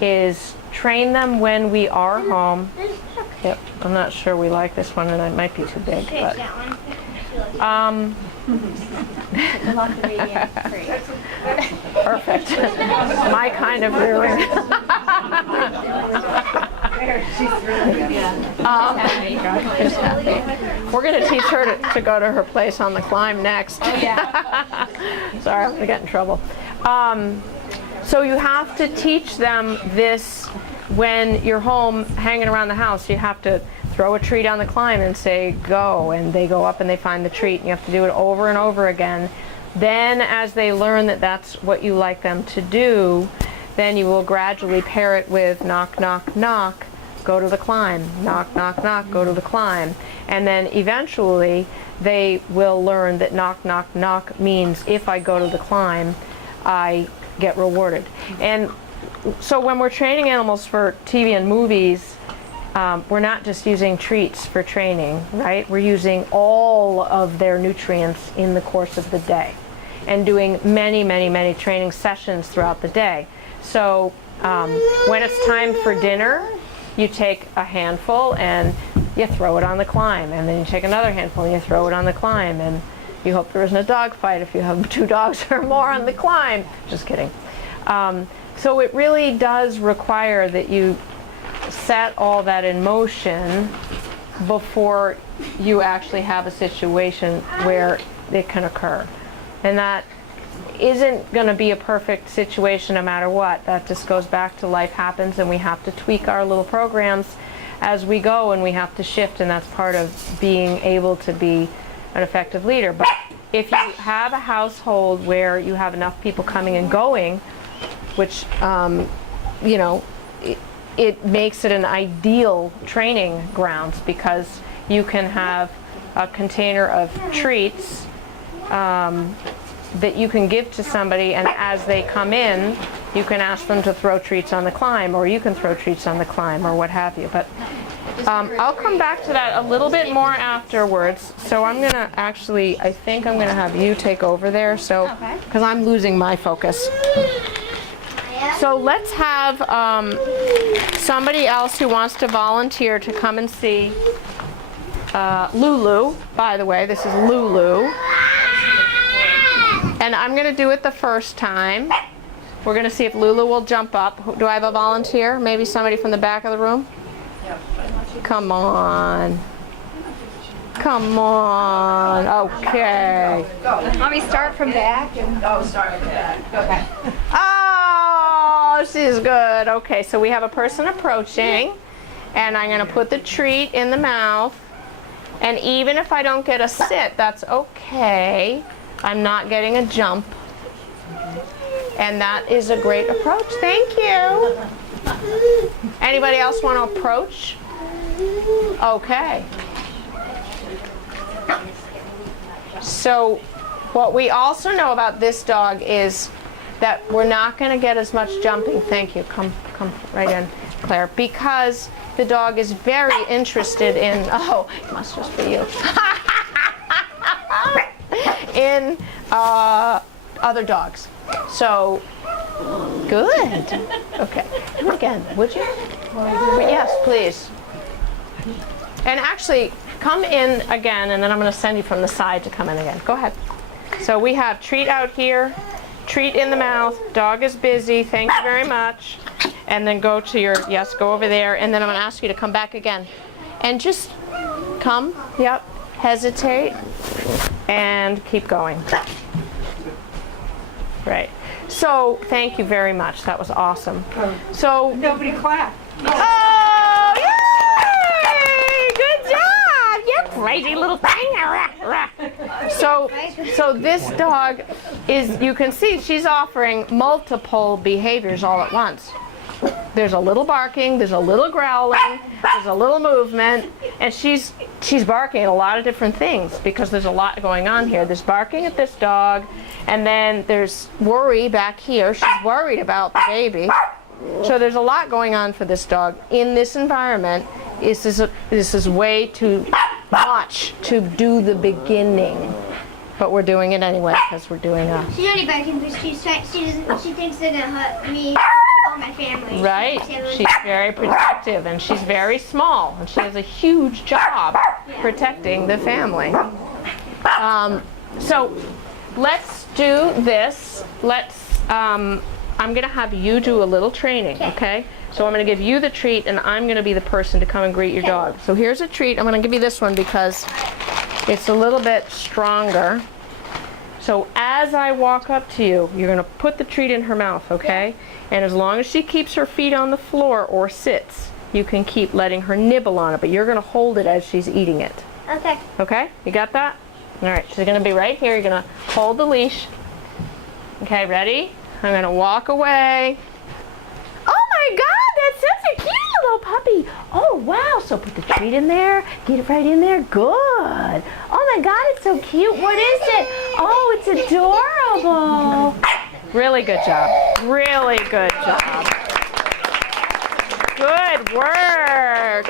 is train them when we are home. Yep, I'm not sure we like this one, and it might be too big, but perfect. My kind of rearing. We're going to teach her to go to her place on the climb next. Oh, yeah. Sorry, I'm going to get in trouble. So you have to teach them this when you're home hanging around the house. You have to throw a treat on the climb and say go, and they go up and they find the treat, and you have to do it over and over again. Then as they learn that that's what you like them to do, then you will gradually pair it with knock, knock, knock, go to the climb, knock, knock, knock, go to the climb. And then eventually they will learn that knock, knock, knock means if I go to the climb, I get rewarded. And so when we're training animals for TV and movies, we're not just using treats for training, right? We're using all of their nutrients in the course of the day and doing many, many, many training sessions throughout the day. So when it's time for dinner, you take a handful and you throw it on the climb, and then you take another handful and you throw it on the climb, and you hope there isn't a dog fight if you have 2 dogs or more on the climb. Just kidding. So it really does require that you set all that in motion before you actually have a situation where it can occur. And that isn't going to be a perfect situation no matter what. That just goes back to life happens, and we have to tweak our little programs as we go, and we have to shift, and that's part of being able to be an effective leader. But if you have a household where you have enough people coming and going, which it makes it an ideal training grounds, because you can have a container of treats that you can give to somebody, and as they come in, you can ask them to throw treats on the climb, or you can throw treats on the climb, or what have you. But I'll come back to that a little bit more afterwards. So I'm going to actually, I think I'm going to have you take over there, so because I'm losing my focus. So let's have somebody else who wants to volunteer to come and see Lulu. By the way, this is Lulu. And I'm going to do it the first time. We're going to see if Lulu will jump up. Do I have a volunteer? Maybe somebody from the back of the room? Come on. Come on. Okay. Want me to start from back? Start with that. Okay. Oh, she's good. Okay, so we have a person approaching, and I'm going to put the treat in the mouth. And even if I don't get a sit, that's okay. I'm not getting a jump. And that is a great approach. Thank you. Anybody else want to approach? Okay. So what we also know about this dog is that we're not going to get as much jumping. Thank you. Come right in, Claire. Because the dog is very interested in, oh, it must just be you. In other dogs. So, good. Okay. Do it again, would you? Yes, please. And actually, come in again, and then I'm going to send you from the side to come in again. Go ahead. So we have treat out here, treat in the mouth, dog is busy, thank you very much. And then go to your, yes, go over there, and then I'm going to ask you to come back again. And just come, yep, hesitate, and keep going. Great. So, thank you very much. That was awesome. So, Nobody clapped. oh, yay! Good job! You crazy little thing. So this dog is, you can see she's offering multiple behaviors all at once. There's a little barking, there's a little growling, there's a little movement, and she's barking at a lot of different things because there's a lot going on here. There's barking at this dog, and then there's worry back here. She's worried about the baby. So there's a lot going on for this dog. In this environment, this is way too much to do the beginning. But we're doing it anyway because we're doing a... She's only barking because she thinks they're gonna hurt me or my family. Right. She's very protective, and she's very small, and she has a huge job protecting the family. So let's do this. I'm going to have you do a little training, okay? So I'm going to give you the treat, and I'm going to be the person to come and greet your dog. So here's a treat. I'm going to give you this one because it's a little bit stronger. So as I walk up to you, you're going to put the treat in her mouth, okay? And as long as she keeps her feet on the floor or sits, you can keep letting her nibble on it, but you're going to hold it as she's eating it. Okay. Okay? You got that? All right, she's going to be right here. You're going to hold the leash. Okay, ready? I'm going to walk away. Oh my God, that's such a cute little puppy. Oh wow, so put the treat in there, get it right in there, good. Oh my God, it's so cute. What is it? Oh, it's adorable. Really good job, really good job. Good work.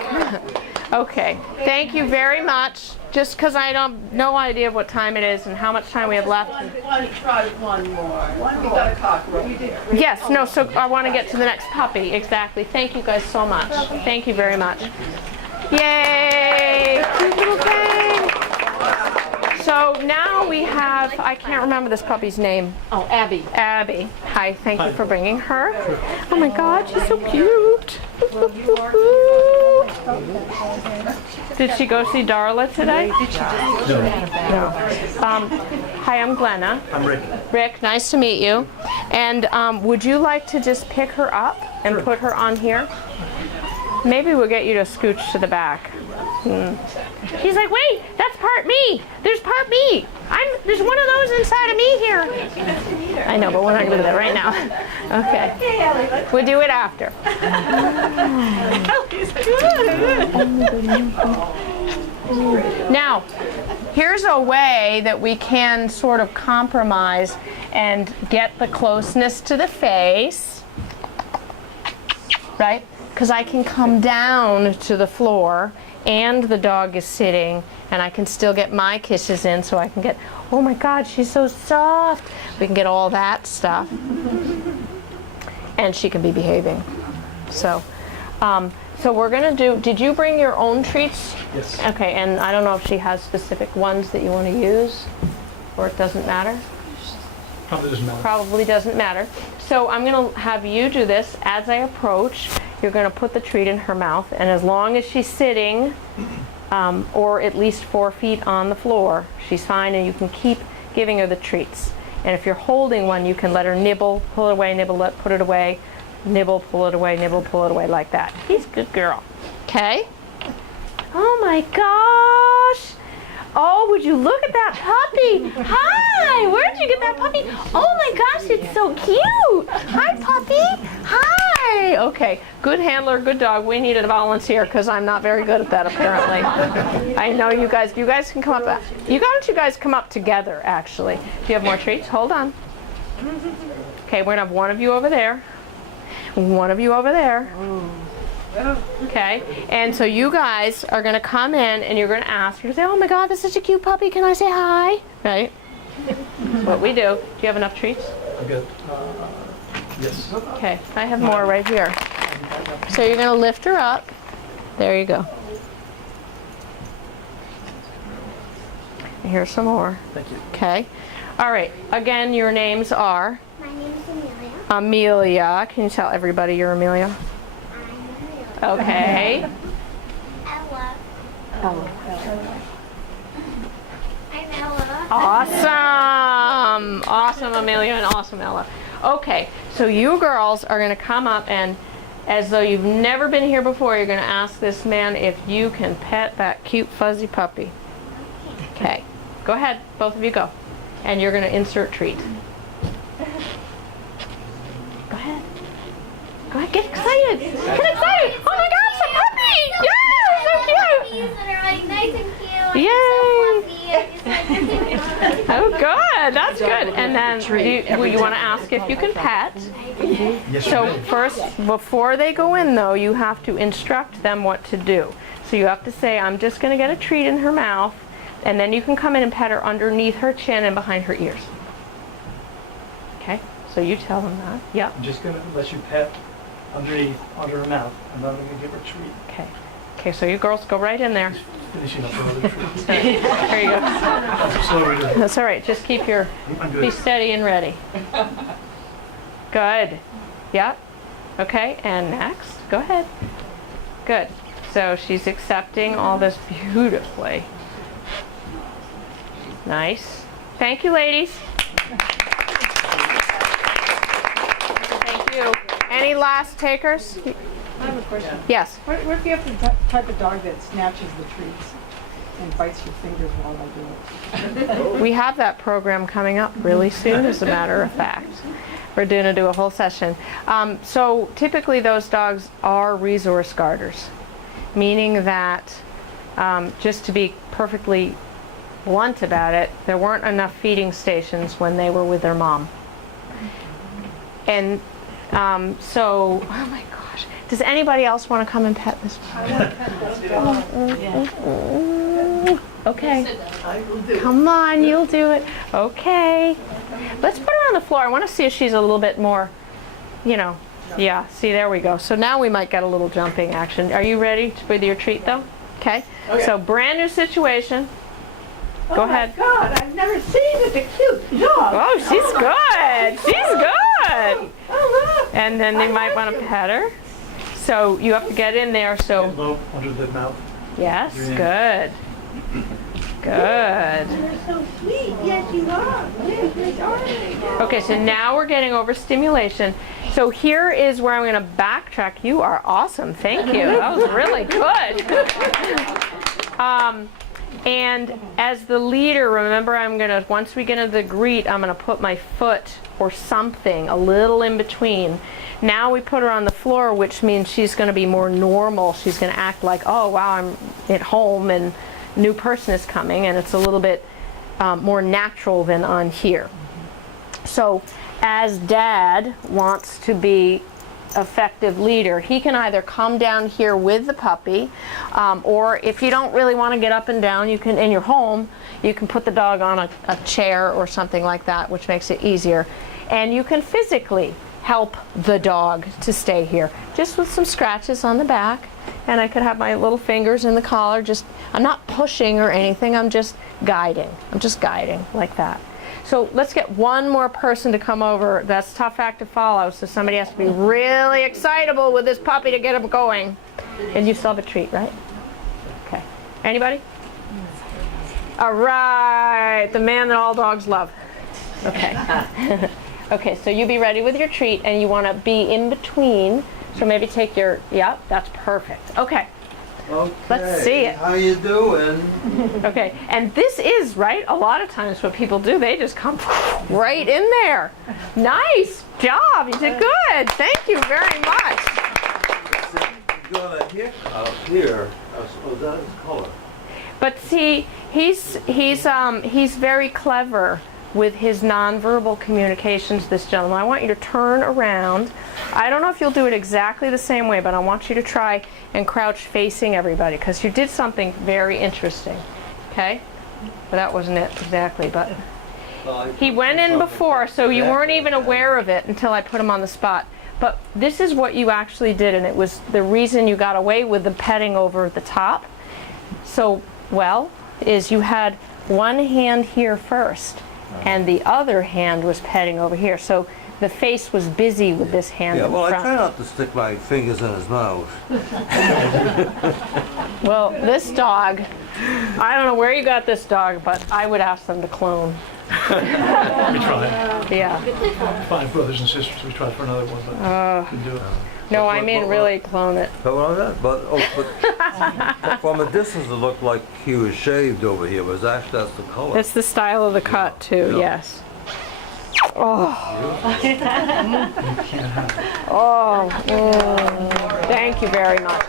Okay, thank you very much. Just because I don't no idea what time it is and how much time we have left. Why don't you try one more? We got a cockroach. Yes, no, so I want to get to the next puppy. Exactly. Thank you guys so much. Thank you very much. Yay! Cute little thing. So now we have, I can't remember this puppy's name. Oh, Abby. Abby. Hi, thank you for bringing her. Oh my God, she's so cute. Did she go see Darla today? No. Hi, I'm Gleanna. I'm Rick. Rick, nice to meet you. And would you like to just pick her up and put her on here? Maybe we'll get you to scooch to the back. She's like, wait, that's part me. There's part me. There's one of those inside of me here. I know, but we're not going to do that right now. Okay. We'll do it after. Now, here's a way that we can sort of compromise and get the closeness to the face, right? Because I can come down to the floor and the dog is sitting and I can still get my kisses in, so I can get, oh my God, she's so soft. We can get all that stuff. And she can be behaving. So we're gonna do, did you bring your own treats? Yes. Okay, and I don't know if she has specific ones that you want to use, or it doesn't matter? Probably doesn't matter. Probably doesn't matter. So I'm going to have you do this. As I approach, you're going to put the treat in her mouth, and as long as she's sitting, or at least 4 feet on the floor, she's fine, and you can keep giving her the treats. And if you're holding one, you can let her nibble, pull it away, nibble, put it away, nibble, pull it away, nibble, pull it away, like that. She's a good girl. Okay? Oh my gosh! Oh, would you look at that puppy? Hi! Where'd you get that puppy? Oh my gosh, it's so cute! Hi, puppy! Hi! Okay, good handler, good dog. We need a volunteer because I'm not very good at that apparently. I know you guys can come up. Why don't you guys come up together actually? Do you have more treats? Hold on. Okay, we're gonna have one of you over there. One of you over there. Okay, and so you guys are going to come in and you're going to ask, you're going to say, oh my God, that's such a cute puppy, can I say hi? Right? That's what we do. Do you have enough treats? I'm good. Yes. Okay, I have more right here. So you're going to lift her up. There you go. Here's some more. Thank you. Okay. All right, again, your names are? My name is Amelia. Amelia. Can you tell everybody you're Amelia? I'm Amelia. Okay. Ella. Ella. I'm Ella. Awesome! Awesome, Amelia, and awesome, Ella. Okay, so you girls are going to come up and, as though you've never been here before, you're going to ask this man if you can pet that cute fuzzy puppy. Okay, go ahead, both of you go. And you're going to insert treat. Go ahead. Go ahead, get excited. Get excited. Oh my gosh, a puppy! Yay, so cute. Puppies that are like nice and cute. Yay. Oh, good. That's good. And then you want to ask if you can pet. So first, before they go in, though, you have to instruct them what to do. So you have to say, I'm just going to get a treat in her mouth, and then you can come in and pet her underneath her chin and behind her ears. Okay? So you tell them that. Yep. I'm just going to let you pet underneath, under her mouth. I'm not going to give her a treat. Okay. Okay, so you girls go right in there. Just finishing up another treat. There you go. That's slow we do. That's all right. Just keep your, be steady and ready. Good. Yep. Okay, and next. Go ahead. Good. So she's accepting all this beautifully. Nice. Thank you, ladies. Thank you. Any last takers? I have a question. Yes. What if you have the type of dog that snatches the treats and bites your fingers while they do it? We have that program coming up really soon, as a matter of fact. We're going to do a whole session. So typically those dogs are resource guarders, meaning that, just to be perfectly blunt about it, there weren't enough feeding stations when they were with their mom. And so, oh my gosh, does anybody else want to come and pet this one? I want to pet those dogs. Okay. Come on, you'll do it. Okay. Let's put her on the floor. I want to see if she's a little bit more, yeah, see, there we go. So now we might get a little jumping action. Are you ready with your treat, though? Okay. So brand new situation. Go ahead. Oh my God, I've never seen such a cute dog. Oh, she's good. She's good. Oh, look. And then they might want to pet her. So you have to get in there. So Low under the mouth. yes, Breathe in. good. You're so sweet. Yes, you are. Yes, you are. Okay, so now we're getting overstimulation. So here is where I'm going to backtrack. You are awesome. Thank you. That was really good. And as the leader, remember, once we get into the greet, I'm going to put my foot or something a little in between. Now we put her on the floor, which means she's going to be more normal. She's going to act like, oh, wow, I'm at home and new person is coming, and it's a little bit more natural than on here. So as Dad wants to be effective leader, he can either come down here with the puppy, or if you don't really want to get up and down, you can, in your home, you can put the dog on a chair or something like that, which makes it easier. And you can physically help the dog to stay here, just with some scratches on the back. And I could have my little fingers in the collar. I'm not pushing or anything, I'm just guiding. I'm just guiding like that. So let's get one more person to come over. That's a tough act to follow, so somebody has to be really excitable with this puppy to get him going. And you still have a treat, right? Okay. Anybody? All right, the man that all dogs love. Okay. Okay, so you be ready with your treat, and you want to be in between. So maybe take your, yeah, that's perfect. Okay. Okay. Let's see it. How you doing? Okay, and this is, right, a lot of times what people do, they just come right in there. Nice job, you did good. Thank you very much. You got a haircut here. Oh, that is color. But see, he's very clever with his nonverbal communications, this gentleman. I want you to turn around. I don't know if you'll do it exactly the same way, but I want you to try and crouch facing everybody, because you did something very interesting. Okay? But that wasn't it exactly, but he went in before, so you weren't even aware of it until I put him on the spot. But this is what you actually did, and it was the reason you got away with the petting over the top. So, is you had one hand here first, and the other hand was petting over here. So the face was busy with this hand. Yeah, well, in I front. try not to stick my fingers in his mouth. Well, this dog, I don't know where you got this dog, but I would ask them to clone. We tried. Yeah. 5 brothers and sisters. We tried for another one, but couldn't do it. No, I mean really clone it. But from a distance it looked like he was shaved over here, but that's the color. It's the style of the cut too, yes. Oh. Oh. Thank you very much.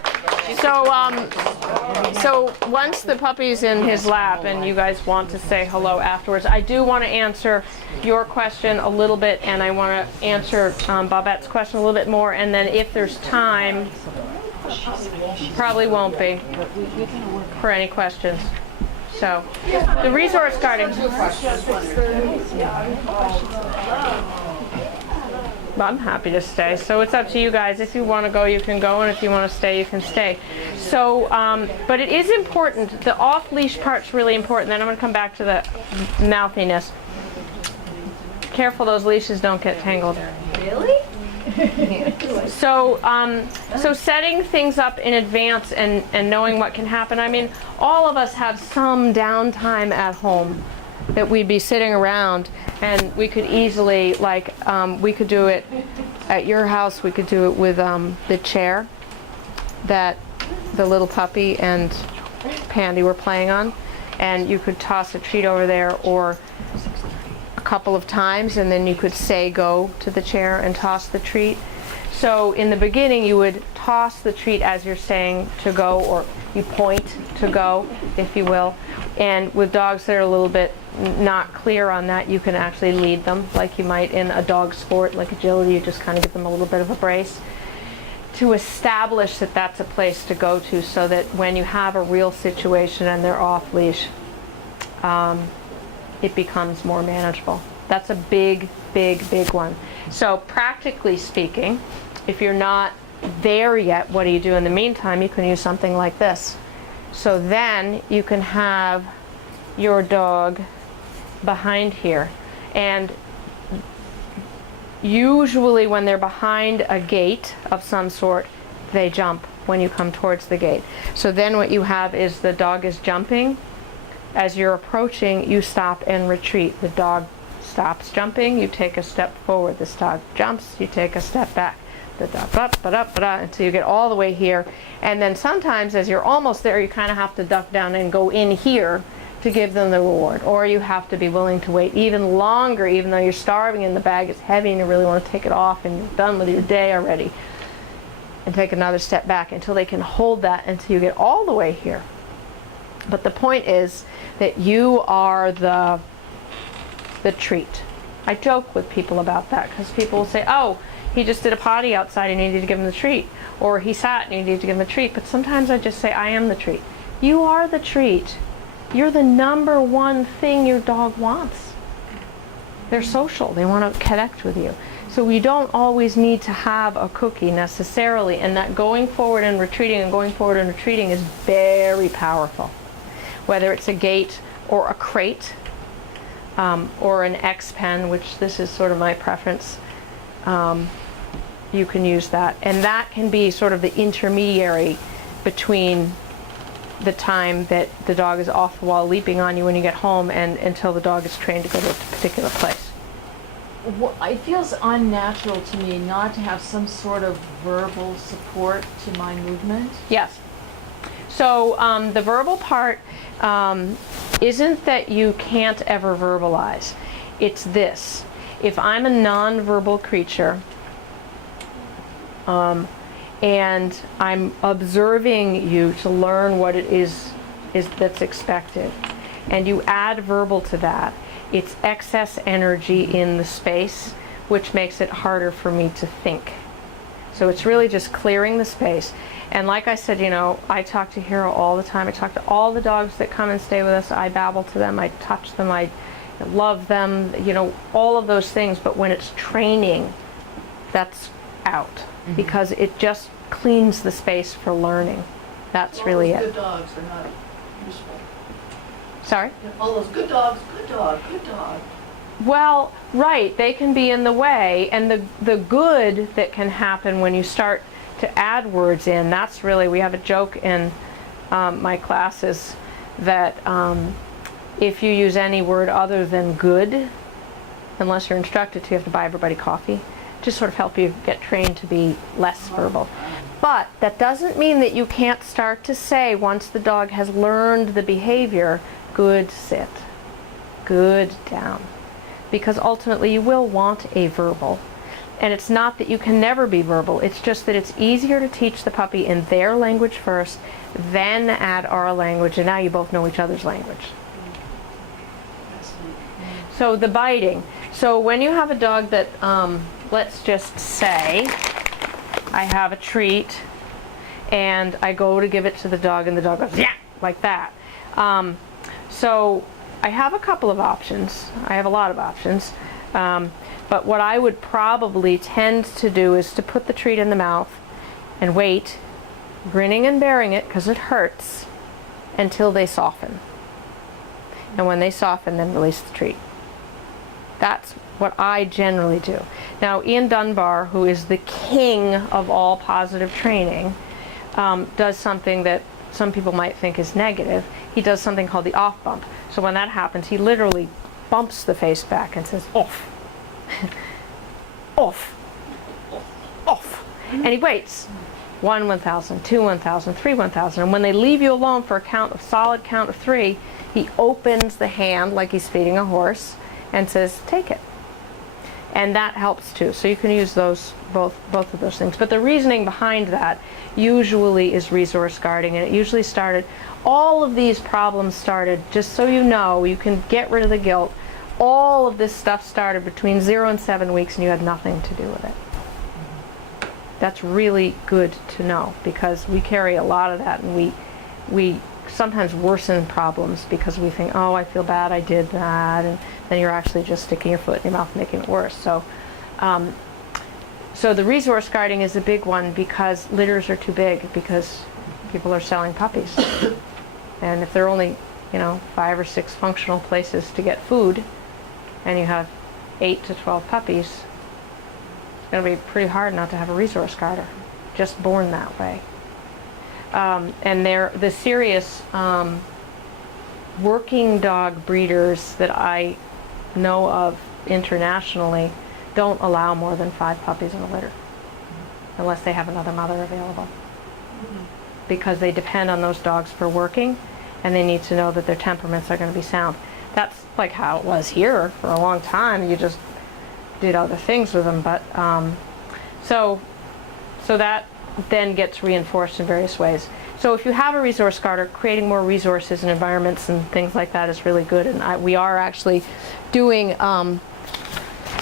So once the puppy's in his lap and you guys want to say hello afterwards, I do want to answer your question a little bit, and I want to answer Bobette's question a little bit more, and then if there's time, probably won't be for any questions. So, the resource guarding. I'm happy to stay. So it's up to you guys. If you want to go, you can go, and if you want to stay, you can stay. So, but it is important. The off-leash part's really important. Then I'm going to come back to the mouthiness. Careful, those leashes don't get tangled. Really? So, so setting things up in advance and knowing what can happen. I mean, all of us have some downtime at home that we'd be sitting around, and we could easily, like, we could do it at your house. We could do it with the chair that the little puppy and Pandy were playing on, and you could toss a treat over there, or a couple of times, and then you could say go to the chair and toss the treat. So in the beginning you would toss the treat as you're saying to go, or you point to go, if you will. And with dogs that are a little bit not clear on that, you can actually lead them like you might in a dog sport like agility. You just kind of give them a little bit of a brace to establish that that's a place to go to, so that when you have a real situation and they're off leash, it becomes more manageable. That's a big one. So practically speaking, if you're not there yet, what do you do in the meantime? You can use something like this. So then you can have your dog behind here, and usually when they're behind a gate of some sort, they jump when you come towards the gate. So then what you have is the dog is jumping. As you're approaching, you stop and retreat. The dog stops jumping, you take a step forward. This dog jumps, you take a step back. The dog up, until you get all the way here. And then sometimes as you're almost there, you kind of have to duck down and go in here to give them the reward. Or you have to be willing to wait even longer, even though you're starving and the bag is heavy and you really want to take it off and you're done with your day already. And take another step back until they can hold that until you get all the way here. But the point is that you are the treat. I joke with people about that because people will say, oh, he just did a potty outside and you need to give him the treat. Or he sat and you need to give him a treat. But sometimes I just say, I am the treat. You are the treat. You're the number one thing your dog wants. They're social. They want to connect with you. So we don't always need to have a cookie necessarily. And that going forward and retreating and going forward and retreating is very powerful. Whether it's a gate or a crate or an X pen, which this is sort of my preference, you can use that. And that can be sort of the intermediary between the time that the dog is off the wall leaping on you when you get home and until the dog is trained to go to a particular place. Well, it feels unnatural to me not to have some sort of verbal support to my movement. Yes. So the verbal part isn't that you can't ever verbalize. It's this. If I'm a nonverbal creature and I'm observing you to learn what it is that's expected, and you add verbal to that, it's excess energy in the space, which makes it harder for me to think. So it's really just clearing the space. And like I said, you know, I talk to Hero all the time. I talk to all the dogs that come and stay with us. I babble to them. I touch them. I love them. You know, all of those things. But when it's training, that's out. Because it just cleans the space for learning. That's really it. Good dogs are not useful. Sorry? All those good dogs, good dog, good dog. Well, right, they can be in the way, and the good that can happen when you start to add words in, that's really, we have a joke in my classes that if you use any word other than good, unless you're instructed to, you have to buy everybody coffee. Just sort of help you get trained to be less verbal. But that doesn't mean that you can't start to say, once the dog has learned the behavior, good sit, good down. Because ultimately you will want a verbal. And it's not that you can never be verbal, it's just that it's easier to teach the puppy in their language first, then add our language, and now you both know each other's language. So the biting. So when you have a dog that, let's just say, I have a treat, and I go to give it to the dog, and the dog goes, yeah, like that. So I have a couple of options. I have a lot of options. But what I would probably tend to do is to put the treat in the mouth and wait, grinning and bearing it, because it hurts, until they soften. And when they soften, then release the treat. That's what I generally do. Now, Ian Dunbar, who is the king of all positive training, does something that some people might think is negative. He does something called the off bump. So when that happens, he literally bumps the face back and says, off, off, off. And he waits. 1, 1,000, 2, 1,000, 3, 1,000. And when they leave you alone for a solid count of 3, he opens the hand like he's feeding a horse and says, take it. And that helps too. So you can use those, both of those things. But the reasoning behind that usually is resource guarding, and it usually started, all of these problems started, just so you know, you can get rid of the guilt, all of this stuff started between 0 and 7 weeks, and you had nothing to do with it. That's really good to know, because we carry a lot of that, and we sometimes worsen problems because we think, oh, I feel bad, I did that, and then you're actually just sticking your foot in your mouth, making it worse. So, so the resource guarding is a big one, because litters are too big, because people are selling puppies. And if there are only, 5 or 6 functional places to get food, and you have 8 to 12 puppies, it's going to be pretty hard not to have a resource guarder, just born that way. And the serious working dog breeders that I know of internationally don't allow more than 5 puppies in a litter, unless they have another mother available. Because they depend on those dogs for working, and they need to know that their temperaments are going to be sound. That's like how it was here for a long time. You just did other things with them, but so that then gets reinforced in various ways. So if you have a resource guarder, creating more resources and environments and things like that is really good. And we are actually doing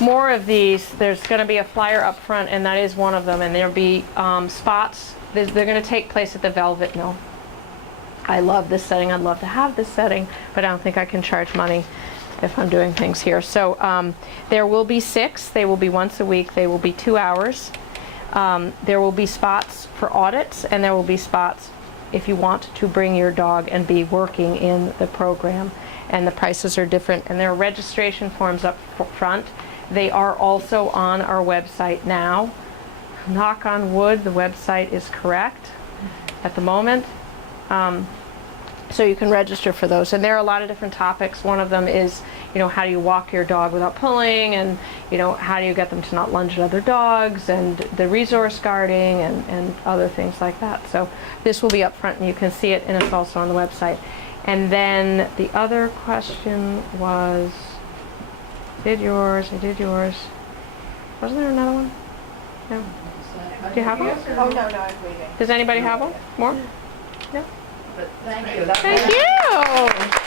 more of these. There's going to be a flyer up front, and that is one of them. And there'll be spots. They're going to take place at the Velvet Mill. I love this setting. I'd love to have this setting, but I don't think I can charge money if I'm doing things here. So there will be 6. They will be once a week. They will be 2 hours. There will be spots for audits, and there will be spots if you want to bring your dog and be working in the program. And the prices are different, and there are registration forms up front. They are also on our website now. Knock on wood, the website is correct at the moment. So you can register for those. And there are a lot of different topics. One of them is, how do you walk your dog without pulling, and, how do you get them to not lunge at other dogs, and the resource guarding, and other things like that. So this will be up front, and you can see it, and it's also on the website. And then the other question was, I did yours. Wasn't there another one? No. Do you have one? Oh, no, I'm waiting. Does anybody have one? More? No? But thank you. Thank you.